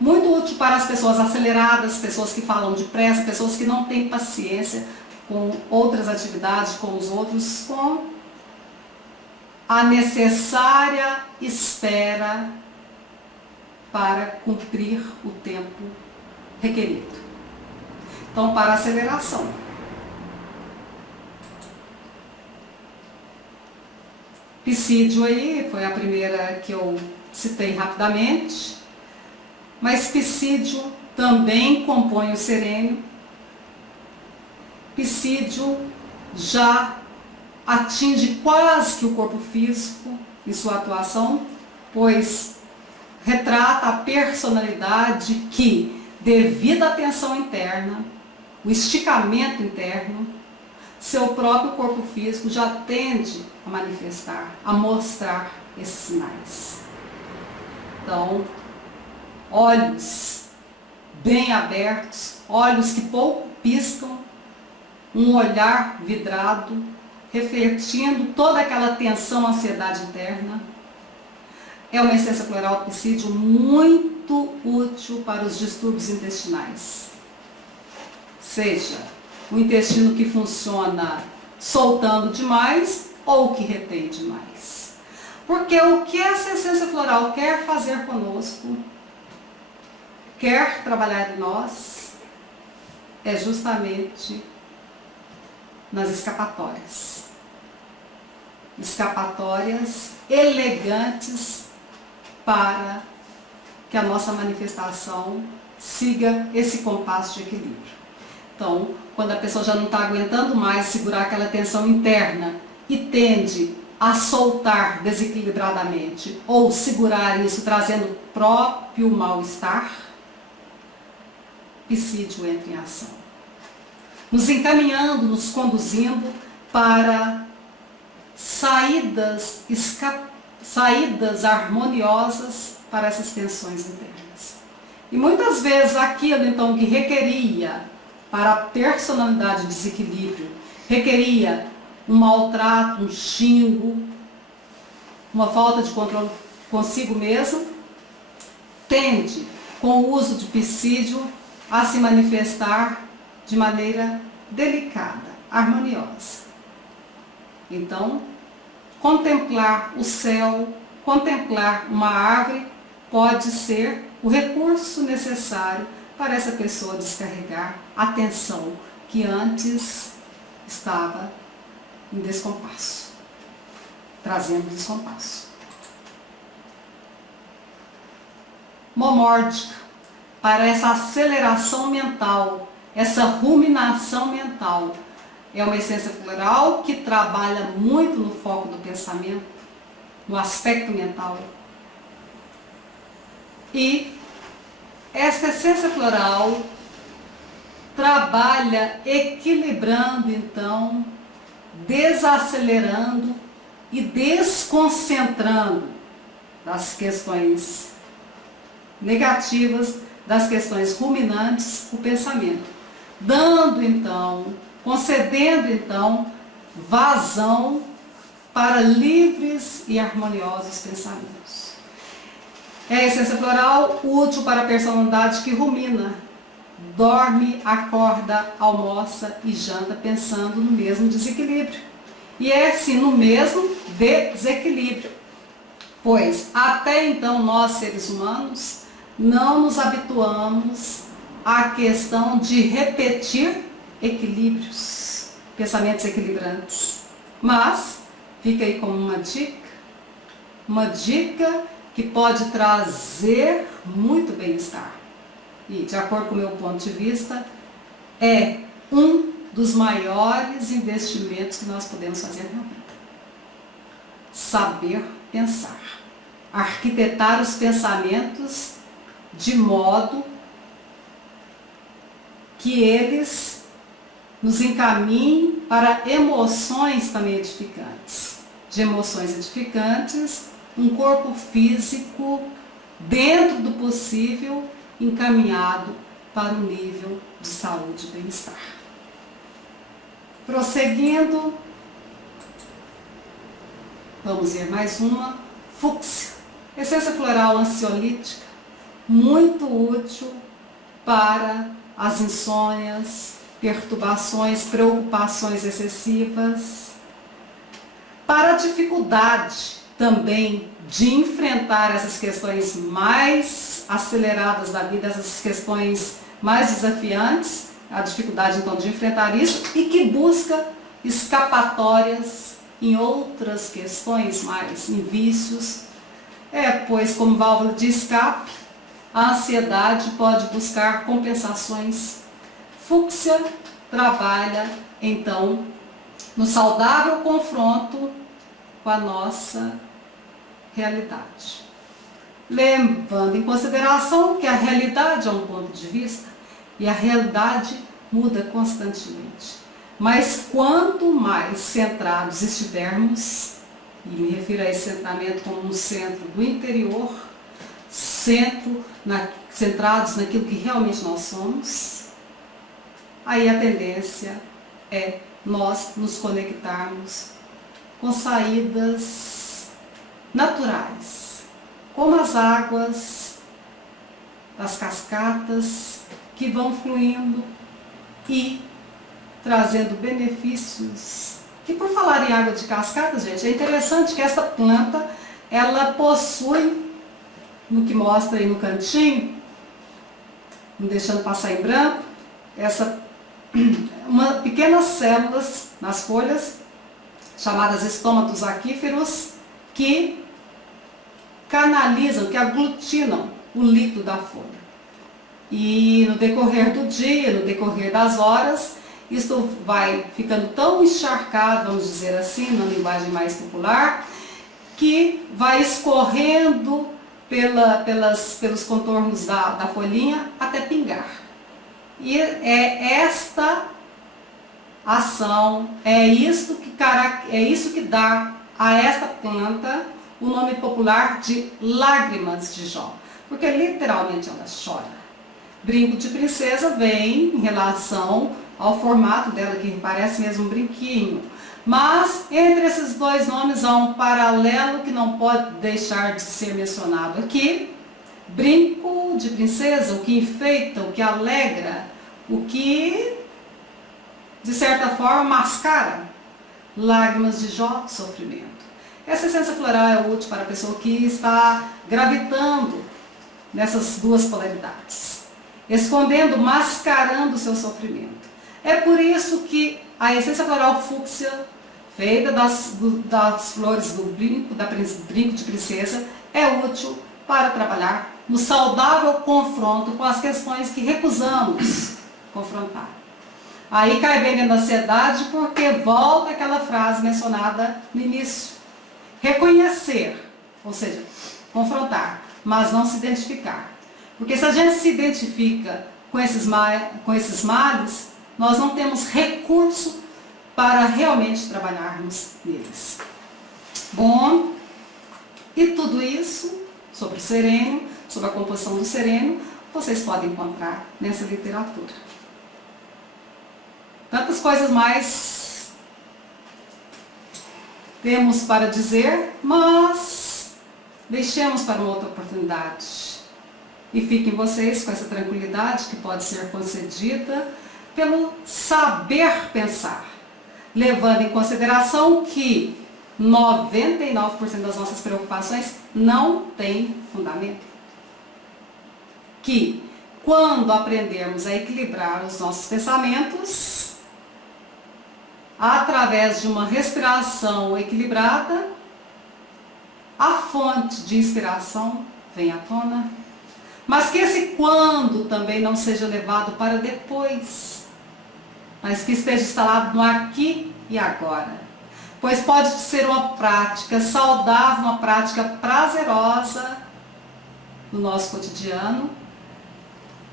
Muito útil para as pessoas aceleradas, pessoas que falam depressa, pessoas que não têm paciência com outras atividades, com os outros, com a necessária espera para cumprir o tempo requerido. Então, para aceleração. Psídio aí foi a primeira que eu citei rapidamente, mas Psídio também compõe o sereno. Psídio já atinge quase que o corpo físico em sua atuação, pois retrata a personalidade que, devido à tensão interna, o esticamento interno, seu próprio corpo físico já tende a manifestar, a mostrar esses sinais. Então, olhos bem abertos, olhos que pouco piscam, um olhar vidrado, refletindo toda aquela tensão, ansiedade interna. É uma essência floral psídio muito útil para os distúrbios intestinais. Seja o intestino que funciona soltando demais ou que retém demais. Porque o que essa essência floral quer fazer conosco, quer trabalhar em nós, é justamente nas escapatórias. Escapatórias elegantes para que a nossa manifestação siga esse compasso de equilíbrio. Então, quando a pessoa já não está aguentando mais segurar aquela tensão interna e tende a soltar desequilibradamente ou segurar isso trazendo o próprio mal-estar, Psídio entra em ação, nos encaminhando, nos conduzindo para saídas harmoniosas para essas tensões internas. E muitas vezes aquilo então que requeria para a personalidade de desequilíbrio, requeria um maltrato, um xingo, uma falta de controle consigo mesmo, tende, com o uso de Psídio, a se manifestar de maneira delicada, harmoniosa. Então, contemplar o céu, contemplar uma árvore, pode ser o recurso necessário para essa pessoa descarregar a tensão que antes estava em descompasso, trazendo descompasso. Momórdica, para essa aceleração mental, essa ruminação mental. É uma essência floral que trabalha muito no foco do pensamento, no aspecto mental. E essa essência floral trabalha equilibrando, então, desacelerando e desconcentrando das questões negativas, das questões ruminantes, o pensamento. Dando, então, concedendo, então, vazão para livres e harmoniosos pensamentos. É a essência floral útil para a personalidade que rumina, dorme, acorda, almoça e janta pensando no mesmo desequilíbrio. E é sim no mesmo desequilíbrio, pois até então nós seres humanos não nos habituamos à questão de repetir equilíbrios, pensamentos equilibrantes. Mas fica aí como uma dica que pode trazer muito bem-estar. E, de acordo com o meu ponto de vista, é um dos maiores investimentos que nós podemos fazer na vida. Saber pensar. Arquitetar os pensamentos de modo que eles nos encaminhem para emoções também edificantes. De emoções edificantes, um corpo físico, dentro do possível, encaminhado para um nível de saúde e bem-estar. Prosseguindo, vamos ver mais uma, fúcsia. Essência floral ansiolítica, muito útil para as insônias, perturbações, preocupações excessivas, para a dificuldade também de enfrentar essas questões mais aceleradas da vida, essas questões mais desafiantes, a dificuldade então de enfrentar isso e que busca escapatórias em outras questões mais, em vícios. Pois como válvula de escape, a ansiedade pode buscar compensações. Fúcsia trabalha então no saudável confronto com a nossa realidade. Levando em consideração que a realidade é um ponto de vista e a realidade muda constantemente. Mas quanto mais centrados estivermos, e me refiro a esse centramento como um centro do interior, centrados naquilo que realmente nós somos, aí a tendência é nós nos conectarmos com saídas naturais, como as águas das cascatas que vão fluindo e trazendo benefícios. E por falar em água de cascatas, gente, é interessante que essa planta, ela possui, no que mostra aí no cantinho, não deixando passar em branco, uma pequenas células nas folhas, chamadas estômatos aquíferos, que canalizam, que aglutinam o líquido da folha. E no decorrer do dia, no decorrer das horas, isto vai ficando tão encharcado, vamos dizer assim, na linguagem mais popular, que vai escorrendo pelos contornos da folhinha até pingar. E é esta ação, é isso que dá a esta planta o nome popular de lágrimas de Jó, porque literalmente ela chora. Brinco de princesa vem em relação ao formato dela, que parece mesmo um brinquinho. Mas entre esses dois nomes há um paralelo que não pode deixar de ser mencionado aqui. Brinco de princesa, o que enfeita, o que alegra, o que, de certa forma, mascara. Lágrimas de Jó, sofrimento. Essa essência floral é útil para a pessoa que está gravitando nessas duas polaridades, escondendo, mascarando o seu sofrimento. É por isso que a essência floral fúcsia, feita das flores do brinco de princesa, é útil para trabalhar no saudável confronto com as questões que recusamos confrontar. Aí cai bem dentro da ansiedade, porque volta aquela frase mencionada no início. Reconhecer, ou seja, confrontar, mas não se identificar. Porque se a gente se identifica com esses males, nós não temos recurso para realmente trabalharmos neles. Bom, e tudo isso sobre o sereno, sobre a composição do sereno, vocês podem encontrar nessa literatura. Tantas coisas mais temos para dizer, mas deixemos para uma outra oportunidade. E fiquem vocês com essa tranquilidade que pode ser concedida pelo saber pensar, levando em consideração que 99% das nossas preocupações não tem fundamento. Que quando aprendermos a equilibrar os nossos pensamentos, através de uma respiração equilibrada, a fonte de inspiração vem à tona. Mas que esse quando também não seja levado para depois, mas que esteja instalado no aqui e agora. Pois pode ser uma prática saudável, uma prática prazerosa no nosso cotidiano,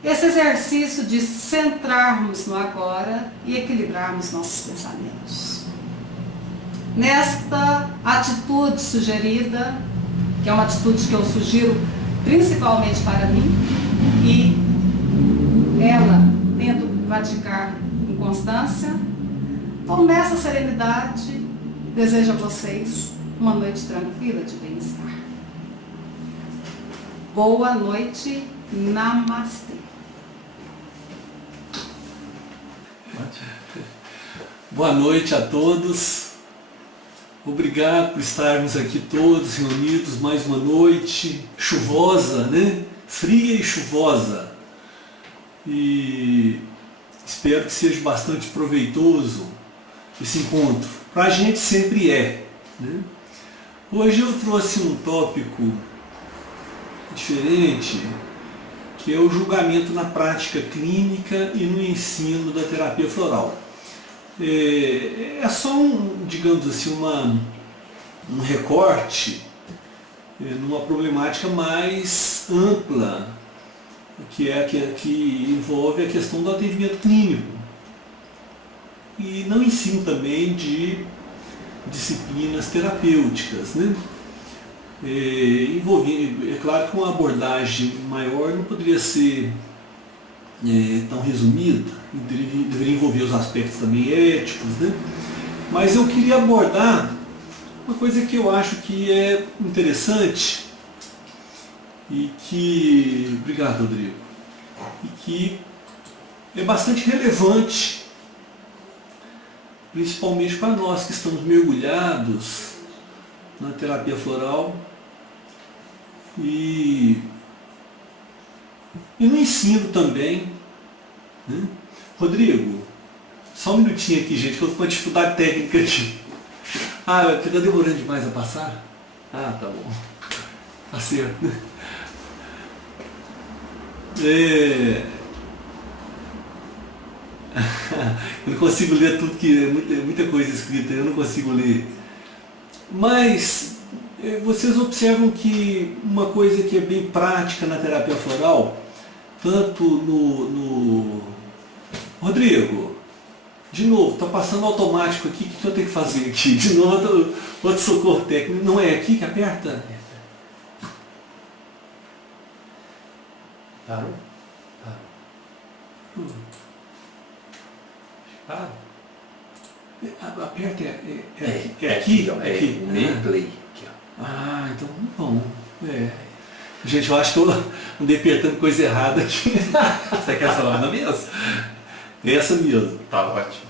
esse exercício de centrarmos no agora e equilibrarmos nossos pensamentos. Nesta atitude sugerida, que é uma atitude que eu sugiro principalmente para mim, e ela tento praticar com constância, então nessa serenidade, desejo a vocês uma noite tranquila de bem-estar. Boa noite, namastê. Boa noite a todos. Obrigado por estarmos aqui todos reunidos mais uma noite chuvosa, né? Fria e chuvosa. E espero que seja bastante proveitoso esse encontro. Para a gente sempre é, né? Hoje eu trouxe um tópico diferente, que é o julgamento na prática clínica e no ensino da terapia floral. É só digamos assim, um recorte numa problemática mais ampla, que envolve a questão do atendimento clínico. E não ensino também de disciplinas terapêuticas, né? É claro que uma abordagem maior não poderia ser tão resumida, deveria envolver os aspectos também éticos, né? Mas eu queria abordar uma coisa que eu acho que é interessante e que, obrigado, Rodrigo, e que é bastante relevante, principalmente para nós que estamos mergulhados na terapia floral e no ensino também, né? Rodrigo, só um minutinho aqui, gente, que eu estou com uma dificuldade técnica aqui. Ah, está demorando demais a passar? Ah, tá bom. Tá certo. Eu não consigo ler tudo, que é muita coisa escrita, eu não consigo ler. Mas vocês observam que uma coisa que é bem prática na terapia floral, tanto no... Rodrigo, de novo, está passando automático aqui, o que eu tenho que fazer aqui? De novo, outro socorro técnico. Não é aqui que aperta? Parou? Parou. Aperta, é aqui? Ó, aqui. Name play. Aqui, ó. Ah, então, bom. Gente, eu acho que eu andei apertando coisa errada aqui. Você quer essa lâmina mesmo? Essa mesmo. Tá ótimo.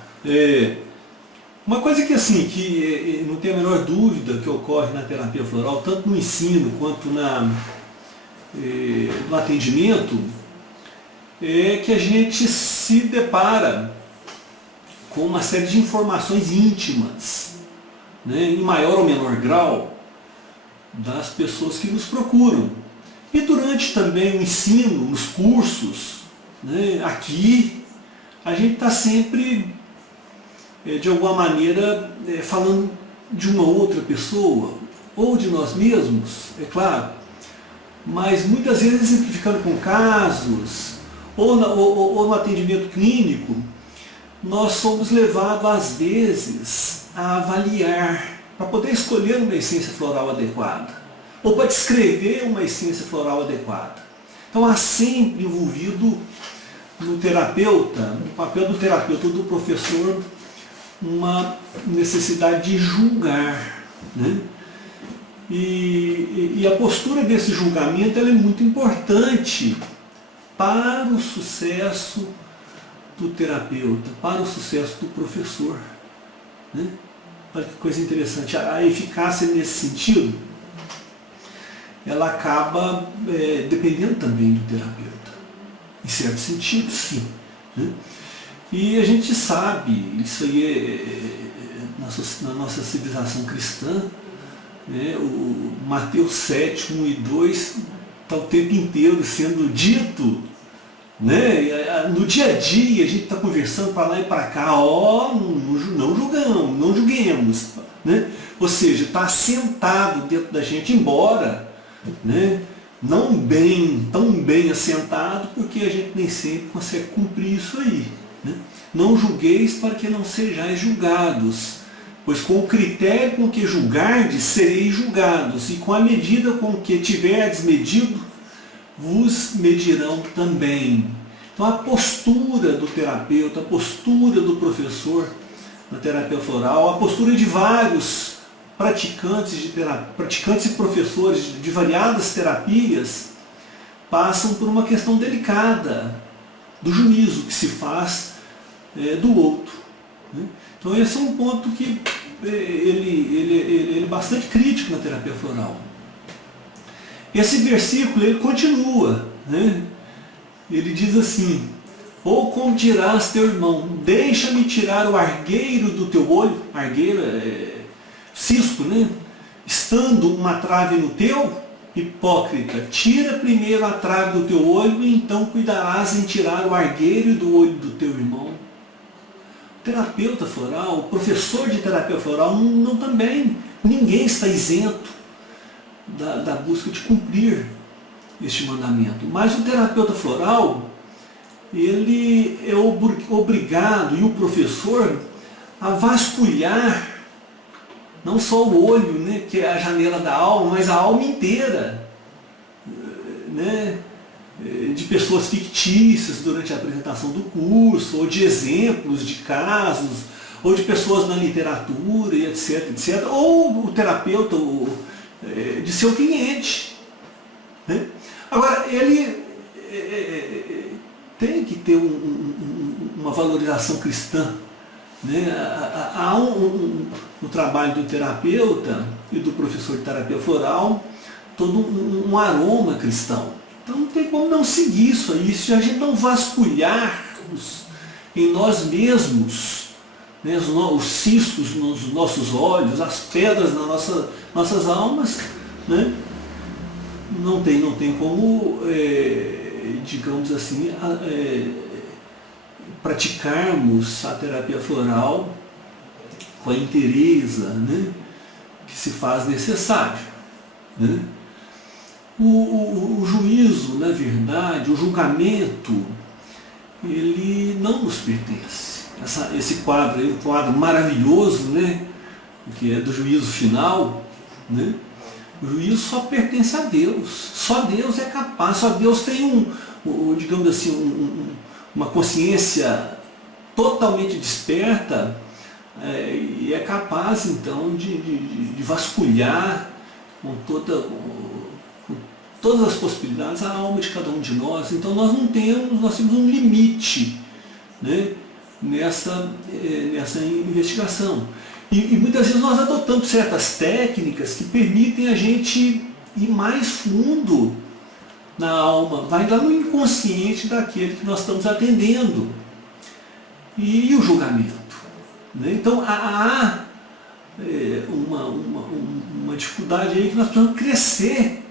Uma coisa que assim, que não tem a menor dúvida que ocorre na terapia floral, tanto no ensino quanto no atendimento, é que a gente se depara com uma série de informações íntimas, né, em maior ou menor grau, das pessoas que nos procuram. E durante também o ensino, nos cursos, né, aqui, a gente está sempre, de alguma maneira, falando de uma outra pessoa, ou de nós mesmos, é claro, mas muitas vezes exemplificando com casos, ou no atendimento clínico, nós somos levados, às vezes, a avaliar, para poder escolher uma essência floral adequada, ou para descrever uma essência floral adequada. Então há sempre envolvido no terapeuta, no papel do terapeuta ou do professor, uma necessidade de julgar, né? E a postura desse julgamento ela é muito importante para o sucesso do terapeuta, para o sucesso do professor, né? Olha que coisa interessante, a eficácia nesse sentido, ela acaba dependendo também do terapeuta, em certo sentido, sim, né? E a gente sabe, isso aí na nossa civilização cristã, né, o Mateus 7, 1 e 2 está o tempo inteiro sendo dito, né? No dia a dia a gente está conversando para lá e para cá, não julguemos, né? Ou seja, está assentado dentro da gente, embora, né, não tão bem assentado, porque a gente nem sempre consegue cumprir isso aí, né? Não julgueis para que não sejais julgados, pois com o critério com que julgardes, sereis julgados, e com a medida com que tiverdes medido, vos medirão também. Então a postura do terapeuta, a postura do professor na terapia floral, a postura de vários praticantes e professores de variadas terapias, passam por uma questão delicada do juízo que se faz do outro, né? Então esse é um ponto que ele é bastante crítico na terapia floral. Esse versículo ele continua, né? Ele diz assim: ou como dirás teu irmão, deixa-me tirar o argueiro do teu olho, argueiro cisco, né? Estando uma trave no teu, hipócrita, tira primeiro a trave do teu olho, e então cuidarás em tirar o argueiro do olho do teu irmão. Terapeuta floral, o professor de terapia floral, ninguém está isento da busca de cumprir este mandamento. Mas o terapeuta floral, ele é obrigado, e o professor, a vasculhar não só o olho, né, que é a janela da alma, mas a alma inteira, né, de pessoas fictícias durante a apresentação do curso, ou de exemplos de casos, ou de pessoas na literatura, e etc, etc, ou o terapeuta de seu cliente, né? Agora, ele tem que ter uma valorização cristã, né? Há no trabalho do terapeuta e do professor de terapia floral todo um aroma cristão. Então não tem como não seguir isso aí. Se a gente não vasculharmos em nós mesmos, né, os ciscos nos nossos olhos, as pedras nas nossas almas, né, não tem como, digamos assim, praticarmos a terapia floral com a inteireza, né, que se faz necessário, né? O juízo, na verdade, o julgamento, ele não nos pertence. Esse quadro aí, um quadro maravilhoso, né, que é do juízo final, né? O juízo só pertence a Deus. Só Deus é capaz, só Deus tem digamos assim, uma consciência totalmente desperta, e é capaz então de vasculhar com todas as possibilidades a alma de cada um de nós. Então nós temos um limite, né, nessa investigação. E muitas vezes nós adotamos certas técnicas que permitem a gente ir mais fundo na alma, vai lá no inconsciente daquele que nós estamos atendendo. E o julgamento, né? Então há uma dificuldade aí que nós precisamos crescer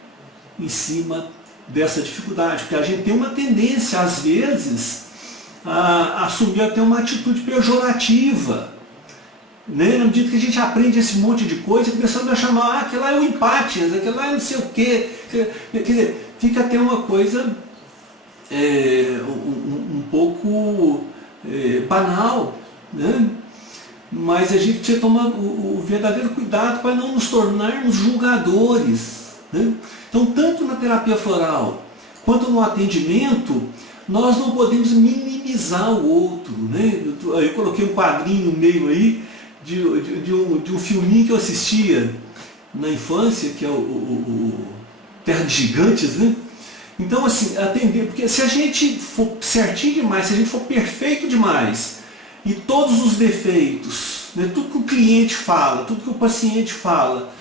em cima dessa dificuldade, porque a gente tem uma tendência, às vezes, a assumir até uma atitude pejorativa, né? Na medida que a gente aprende esse monte de coisa, começamos a chamar, aquilo lá é o empate, aquilo lá é não sei o quê. Quer dizer, fica até uma coisa um pouco banal, né? Mas a gente precisa tomar o verdadeiro cuidado para não nos tornarmos julgadores, né? Então, tanto na terapia floral quanto no atendimento, nós não podemos minimizar o outro, né? Eu coloquei um quadrinho no meio aí de um filminho que eu assistia na infância, que é o Terra de Gigantes, né? Então, assim, atender, porque se a gente for certinho demais, se a gente for perfeito demais, e todos os defeitos, né, tudo que o cliente fala, tudo que o paciente fala,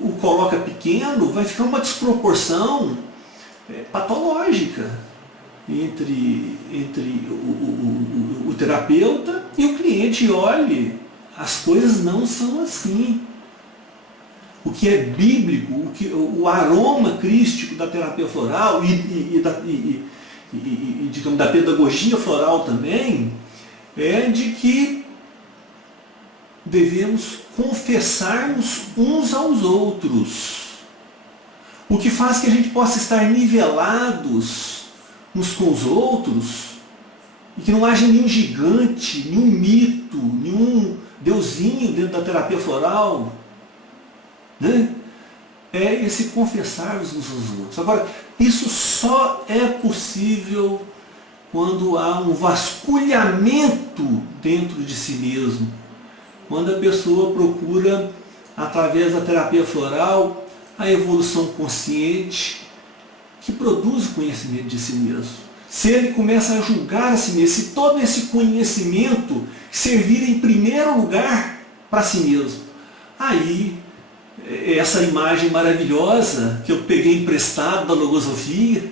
o coloca pequeno, vai ficar uma desproporção patológica entre o terapeuta e o cliente. E olhe, as coisas não são assim. O que é bíblico, o aroma crístico da terapia floral digamos, da pedagogia floral também, é de que devemos confessarmos uns aos outros. O que faz que a gente possa estar nivelados uns com os outros, e que não haja nenhum gigante, nenhum mito, nenhum deusinho dentro da terapia floral, né? É esse confessar-nos uns aos outros. Agora, isso só é possível quando há um vasculhamento dentro de si mesmo. Quando a pessoa procura, através da terapia floral, a evolução consciente que produz o conhecimento de si mesmo. Se ele começa a julgar a si mesmo, se todo esse conhecimento servir em primeiro lugar para si mesmo, aí essa imagem maravilhosa que eu peguei emprestado da logosofia,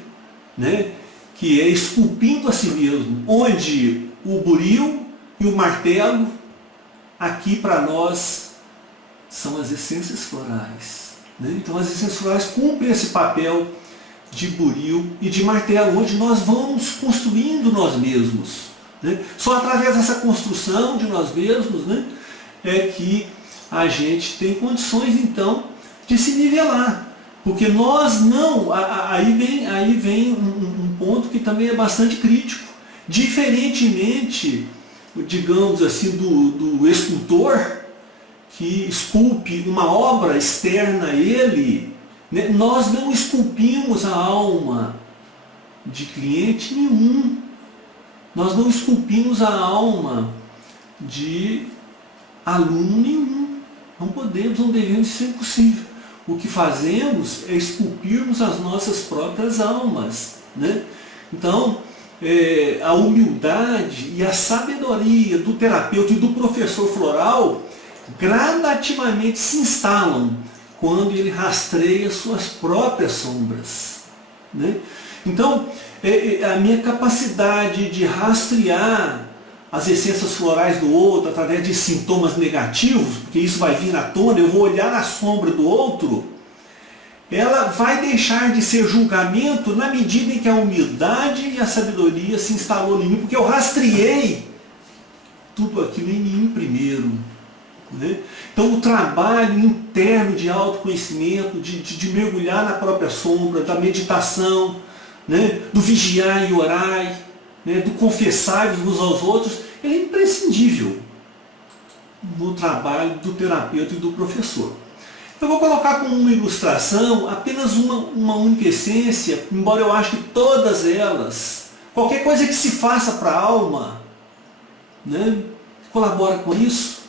né, que é esculpindo a si mesmo, onde o buril e o martelo, aqui para nós, são as essências florais. Né? Então as essências florais cumprem esse papel de buril e de martelo, onde nós vamos construindo nós mesmos. Né? Só através dessa construção de nós mesmos, né, é que a gente tem condições, então, de se nivelar. Porque nós não... Aí vem um ponto que também é bastante crítico. Diferentemente, digamos assim, do escultor, que esculpe uma obra externa a ele, né, nós não esculpimos a alma de cliente nenhum. Nós não esculpimos a alma de aluno nenhum. Não podemos, não devemos, isso é impossível. O que fazemos é esculpirmos as nossas próprias almas. Né? Então, a humildade e a sabedoria do terapeuta e do professor floral gradativamente se instalam quando ele rastreia suas próprias sombras. Né? Então, a minha capacidade de rastrear as essências florais do outro através de sintomas negativos, porque isso vai vir à tona, eu vou olhar a sombra do outro, ela vai deixar de ser julgamento na medida em que a humildade e a sabedoria se instalou em mim, porque eu rastreei tudo aquilo em mim primeiro. Né? Então o trabalho interno de autoconhecimento, de mergulhar na própria sombra, da meditação, né? Do vigiar e orar, né, do confessar uns aos outros, ele é imprescindível no trabalho do terapeuta e do professor. Eu vou colocar como uma ilustração apenas uma única essência, embora eu ache que todas elas, qualquer coisa que se faça para a alma, né, colabora com isso,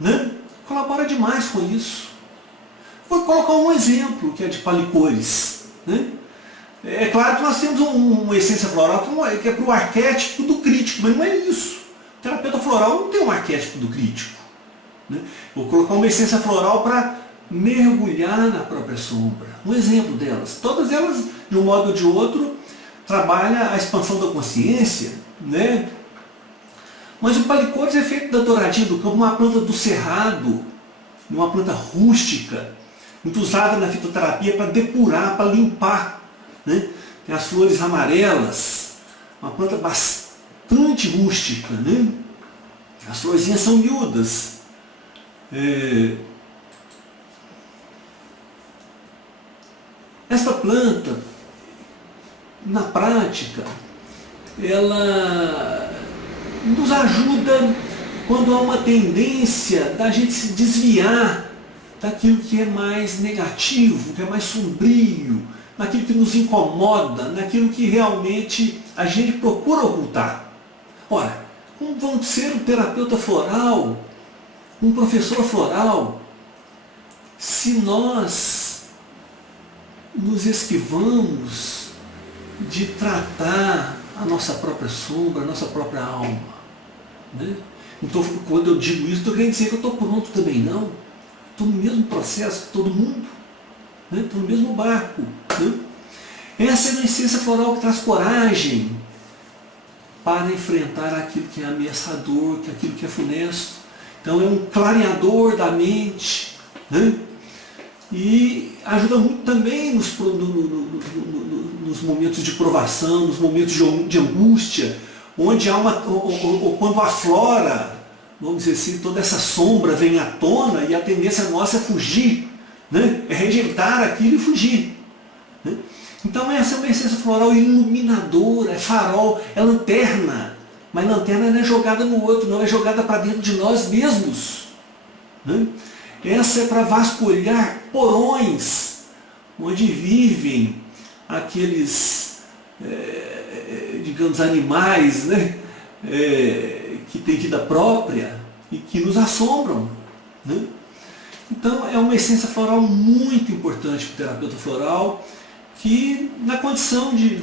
né, colabora demais com isso. Vou colocar um exemplo, que é de Palicores. Né? É claro que nós temos uma essência floral que é para o arquétipo do crítico, mas não é isso. O terapeuta floral não tem um arquétipo do crítico. Né? Vou colocar uma essência floral para mergulhar na própria sombra. Um exemplo delas. Todas elas, de um modo ou de outro, trabalham a expansão da consciência. Né? Mas o Palicores é feito da douradinha do campo, uma planta do cerrado, uma planta rústica, muito usada na fitoterapia para depurar, para limpar. Né? Tem as flores amarelas, uma planta bastante rústica. Né? As florzinhas são miúdas. Esta planta, na prática, ela nos ajuda quando há uma tendência da gente se desviar daquilo que é mais negativo, que é mais sombrio, naquilo que nos incomoda, naquilo que realmente a gente procura ocultar. Ora, como vão ser um terapeuta floral, um professor floral, se nós nos esquivamos de tratar a nossa própria sombra, a nossa própria alma? Né? Então, quando eu digo isso, estou querendo dizer que eu estou pronto também, não. Estou no mesmo processo que todo mundo. Estou no mesmo barco. Né? Essa é uma essência floral que traz coragem para enfrentar aquilo que é ameaçador, aquilo que é funesto. Então é um clareador da mente. Né? E ajuda muito também nos momentos de provação, nos momentos de angústia, onde há ou quando aflora, vamos dizer assim, toda essa sombra vem à tona e a tendência nossa é fugir, né? É rejeitar aquilo e fugir. Né? Então essa é uma essência floral iluminadora, é farol, é lanterna, mas lanterna não é jogada no outro, não, é jogada para dentro de nós mesmos. Né? Essa é para vasculhar porões onde vivem aqueles, digamos, animais, né? Que têm vida própria e que nos assombram. Né? Então é uma essência floral muito importante para o terapeuta floral, que na condição de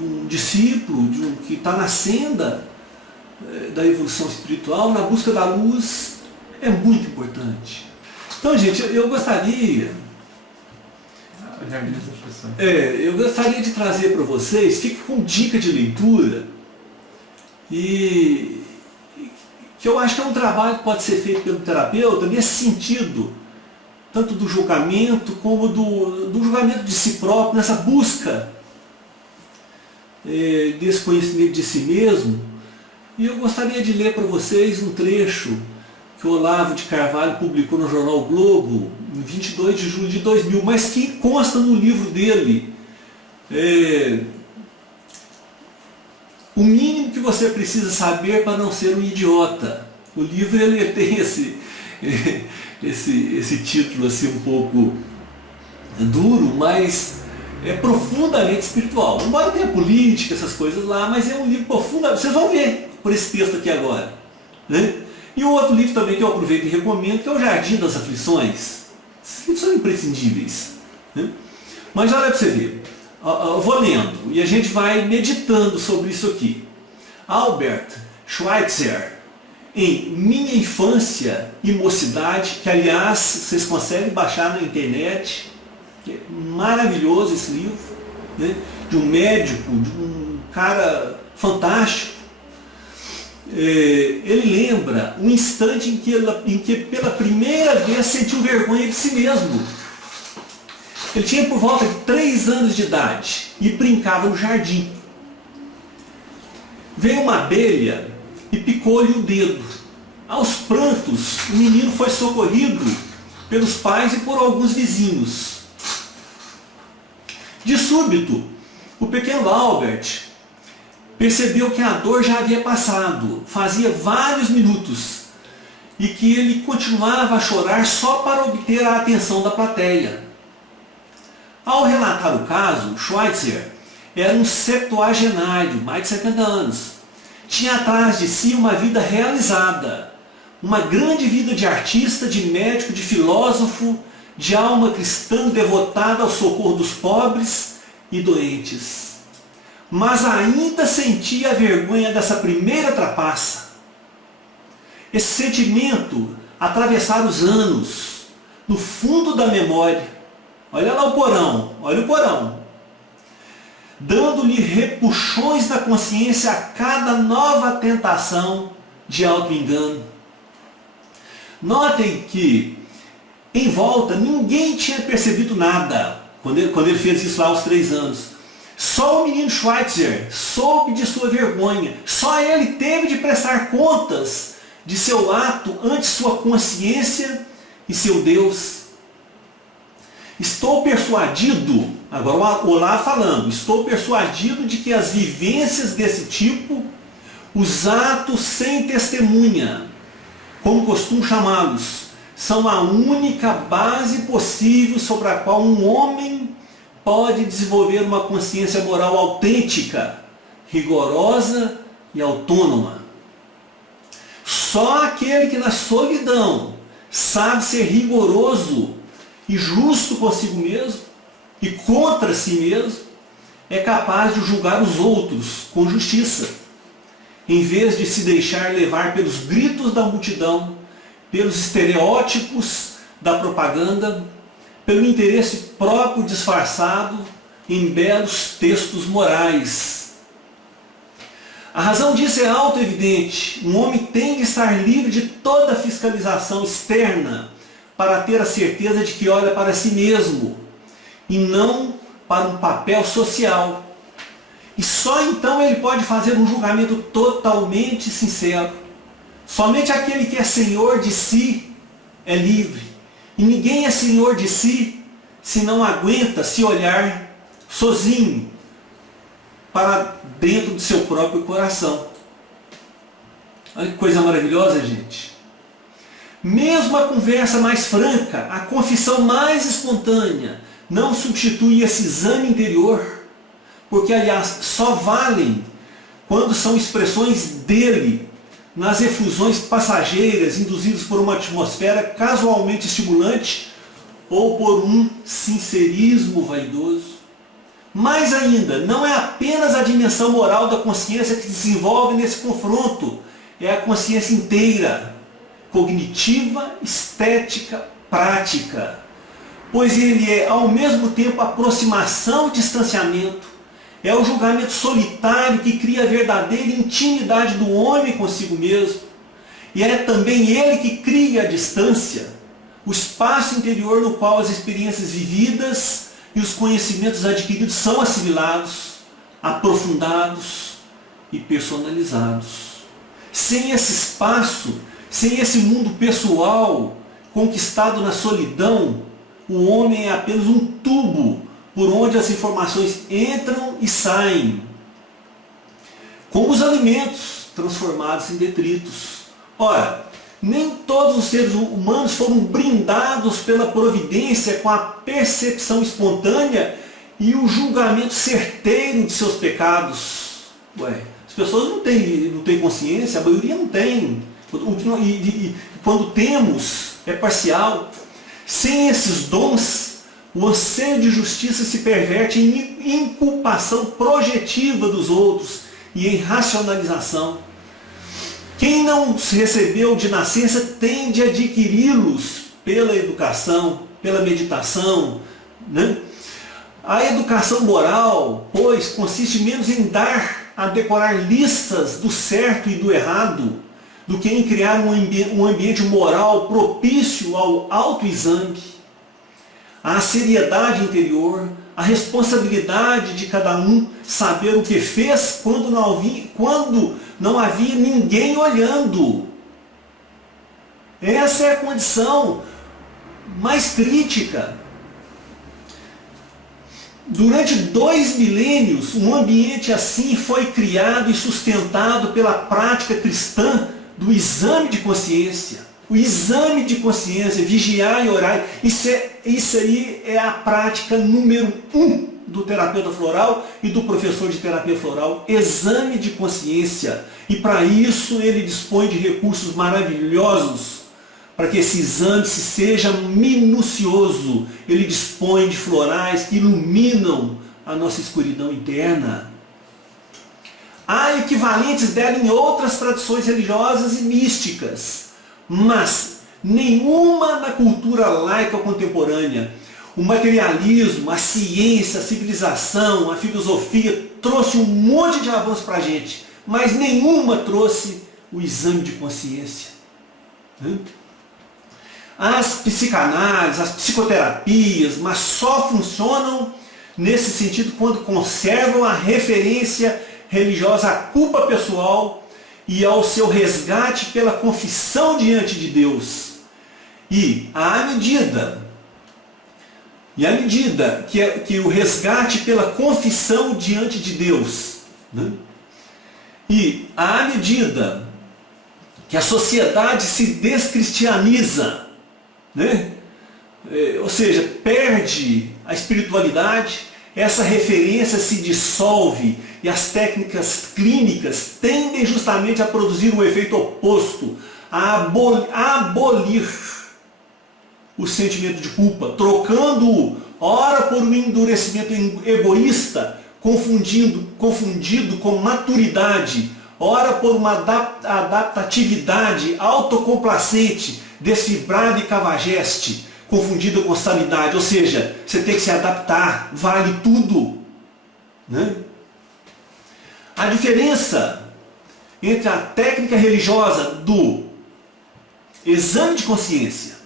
um discípulo, que está na senda da evolução espiritual, na busca da luz, é muito importante. Então, gente, eu gostaria de trazer para vocês, fique com dica de leitura, e que eu acho que é um trabalho que pode ser feito pelo terapeuta nesse sentido, tanto do julgamento como do julgamento de si próprio, nessa busca desse conhecimento de si mesmo. E eu gostaria de ler para vocês um trecho que o Olavo de Carvalho publicou no jornal O Globo, em 22 de julho de 2000, mas que consta no livro dele. O mínimo que você precisa saber para não ser um idiota. O livro ele tem esse título assim um pouco duro, mas é profundamente espiritual. Embora tenha política, essas coisas lá, mas é um livro profundo. Vocês vão ver por esse texto aqui agora. Né? E o outro livro também que eu aproveito e recomendo, que é O Jardim das Aflições. Esses livros são imprescindíveis. Né? Mas olha para você ver. Eu vou lendo e a gente vai meditando sobre isso aqui. Albert Schweitzer, em Minha Infância e Mocidade, que aliás vocês conseguem baixar na internet, que é maravilhoso esse livro, né? De um médico, de um cara fantástico. Ele lembra um instante em que pela primeira vez sentiu vergonha de si mesmo. Ele tinha por volta de 3 anos de idade e brincava no jardim. Veio uma abelha e picou-lhe o dedo. Aos prantos, o menino foi socorrido pelos pais e por alguns vizinhos. De súbito, o pequeno Albert percebeu que a dor já havia passado, fazia vários minutos, e que ele continuava a chorar só para obter a atenção da plateia. Ao relatar o caso, Schweitzer era um septuagenário, mais de 70 anos. Tinha atrás de si uma vida realizada, uma grande vida de artista, de médico, de filósofo, de alma cristã devotada ao socorro dos pobres e doentes. Mas ainda sentia a vergonha dessa primeira trapaça. Esse sentimento atravessara os anos, no fundo da memória. Olha lá o porão, olha o porão. Dando-lhe repuxões na consciência a cada nova tentação de auto-engano. Notem que, em volta, ninguém tinha percebido nada quando ele fez isso lá aos 3 anos. Só o menino Schweitzer soube de sua vergonha. Só ele teve de prestar contas de seu ato ante sua consciência e seu Deus. Estou persuadido, agora o Olavo falando, estou persuadido de que as vivências desse tipo, os atos sem testemunha, como costumo chamá-los, são a única base possível sobre a qual um homem pode desenvolver uma consciência moral autêntica, rigorosa e autônoma. Só aquele que na solidão sabe ser rigoroso e justo consigo mesmo e contra si mesmo é capaz de julgar os outros com justiça, em vez de se deixar levar pelos gritos da multidão, pelos estereótipos da propaganda, pelo interesse próprio disfarçado em belos textos morais. A razão disso é auto-evidente. Um homem tem de estar livre de toda fiscalização externa para ter a certeza de que olha para si mesmo e não para um papel social. E só então ele pode fazer um julgamento totalmente sincero. Somente aquele que é senhor de si é livre. E ninguém é senhor de si se não aguenta se olhar sozinho para dentro do seu próprio coração. Olha que coisa maravilhosa, gente. Mesmo a conversa mais franca, a confissão mais espontânea, não substitui esse exame interior, porque, aliás, só valem quando são expressões dele, nas efusões passageiras induzidas por uma atmosfera casualmente estimulante ou por um sincerismo vaidoso. Mais ainda, não é apenas a dimensão moral da consciência que se desenvolve nesse confronto, é a consciência inteira, cognitiva, estética, prática, pois ele é ao mesmo tempo aproximação e distanciamento, é o julgamento solitário que cria a verdadeira intimidade do homem consigo mesmo, e é também ele que cria a distância, o espaço interior no qual as experiências vividas e os conhecimentos adquiridos são assimilados, aprofundados e personalizados. Sem esse espaço, sem esse mundo pessoal conquistado na solidão, o homem é apenas um tubo por onde as informações entram e saem, como os alimentos transformados em detritos. Ora, nem todos os seres humanos foram brindados pela providência com a percepção espontânea e o julgamento certeiro de seus pecados. As pessoas não têm consciência, a maioria não tem. E quando temos, é parcial. Sem esses dons, o anseio de justiça se perverte em inculpação projetiva dos outros e em racionalização. Quem não os recebeu de nascença tende a adquiri-los pela educação, pela meditação, né? A educação moral, pois, consiste menos em dar a decorar listas do certo e do errado, do que em criar um ambiente moral propício ao autoexame, à seriedade interior, à responsabilidade de cada um saber o que fez quando não havia ninguém olhando. Essa é a condição mais crítica. Durante 2 milênios, um ambiente assim foi criado e sustentado pela prática cristã do exame de consciência. O exame de consciência, vigiar e orar, isso aí é a prática número 1 do terapeuta floral e do professor de terapia floral. Exame de consciência. E para isso ele dispõe de recursos maravilhosos para que esse exame seja minucioso. Ele dispõe de florais que iluminam a nossa escuridão interna. Há equivalentes dela em outras tradições religiosas e místicas, mas nenhuma na cultura laica contemporânea. O materialismo, a ciência, a civilização, a filosofia trouxe um monte de avanço para a gente, mas nenhuma trouxe o exame de consciência. As psicanálises, as psicoterapias, mas só funcionam nesse sentido quando conservam a referência religiosa à culpa pessoal e ao seu resgate pela confissão diante de Deus. E à medida que o resgate pela confissão diante de Deus, né? E à medida que a sociedade se descristianiza, né? Ou seja, perde a espiritualidade, essa referência se dissolve e as técnicas clínicas tendem justamente a produzir um efeito oposto, a abolir o sentimento de culpa, trocando-o, ora por um endurecimento egoísta, confundido com maturidade, ora por uma adaptatividade autocomplacente, desfibrada e cavajeste, confundida com sanidade. Ou seja, você tem que se adaptar, vale tudo, né? A diferença entre a técnica religiosa do exame de consciência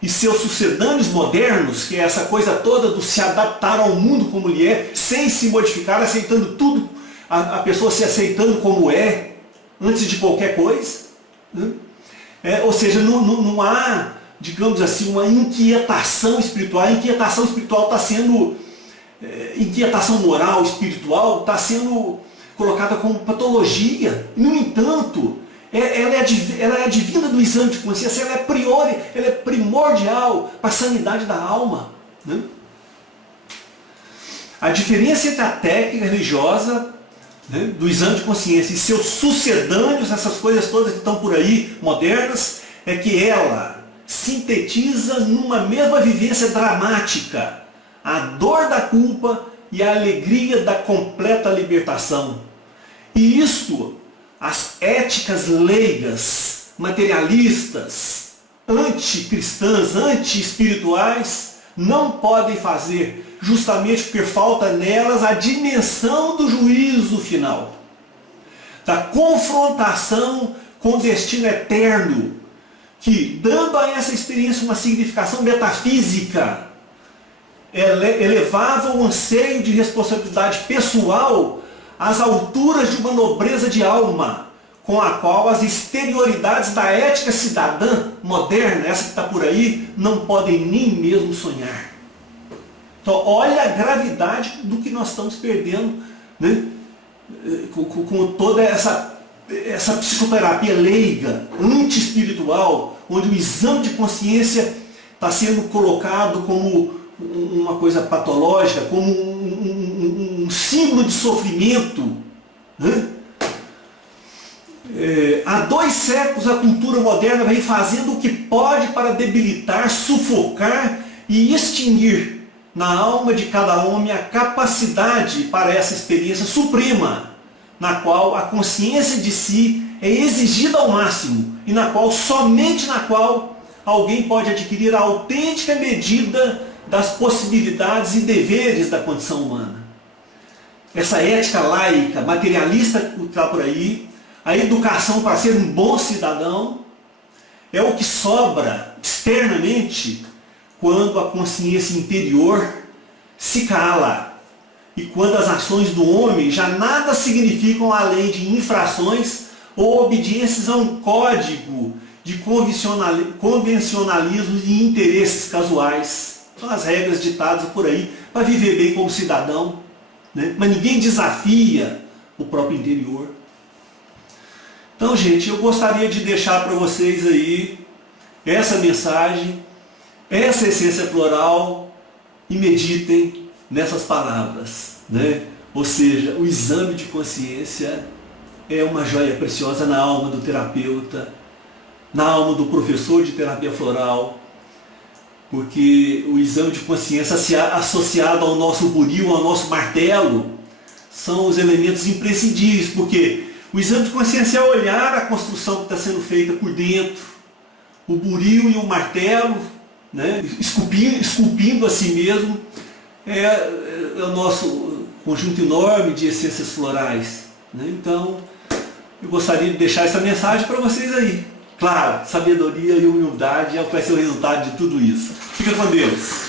e seus sucedâneos modernos, que é essa coisa toda do se adaptar ao mundo como ele é, sem se modificar, aceitando tudo, a pessoa se aceitando como é, antes de qualquer coisa, né? Ou seja, não há, digamos assim, uma inquietação espiritual. A inquietação espiritual está sendo, inquietação moral, espiritual, está sendo colocada como patologia. No entanto, ela é advinda do exame de consciência, ela é primordial para a sanidade da alma, né? A diferença entre a técnica religiosa, né, do exame de consciência e seus sucedâneos, essas coisas todas que estão por aí, modernas, é que ela sintetiza numa mesma vivência dramática a dor da culpa e a alegria da completa libertação. E isto, as éticas leigas, materialistas, anticristãs, anti-espirituais, não podem fazer, justamente porque falta nelas a dimensão do juízo final, da confrontação com o destino eterno, que, dando a essa experiência uma significação metafísica, elevava o anseio de responsabilidade pessoal às alturas de uma nobreza de alma, com a qual as exterioridades da ética cidadã moderna, essa que está por aí, não podem nem mesmo sonhar. Então, olha a gravidade do que nós estamos perdendo, né? Com toda essa psicoterapia leiga, anti-espiritual, onde o exame de consciência está sendo colocado como uma coisa patológica, como um símbolo de sofrimento, né? Há 2 séculos a cultura moderna vem fazendo o que pode para debilitar, sufocar e extinguir na alma de cada homem a capacidade para essa experiência suprema, na qual a consciência de si é exigida ao máximo e somente na qual alguém pode adquirir a autêntica medida das possibilidades e deveres da condição humana. Essa ética laica, materialista que está por aí, a educação para ser um bom cidadão, é o que sobra externamente quando a consciência interior se cala e quando as ações do homem já nada significam além de infrações ou obediências a um código de convencionalismos e interesses casuais. São as regras ditadas por aí para viver bem como cidadão, né? Mas ninguém desafia o próprio interior. Então, gente, eu gostaria de deixar para vocês aí essa mensagem, essa essência floral, e meditem nessas palavras, né? Ou seja, o exame de consciência é uma joia preciosa na alma do terapeuta, na alma do professor de terapia floral, porque o exame de consciência associado ao nosso buril, ao nosso martelo, são os elementos imprescindíveis, porque o exame de consciência é olhar a construção que está sendo feita por dentro, o buril e o martelo, né, esculpindo a si mesmo, é o nosso conjunto enorme de essências florais, né? Então, eu gostaria de deixar essa mensagem para vocês aí. Claro, sabedoria e humildade é o que vai ser o resultado de tudo isso. Fica com Deus.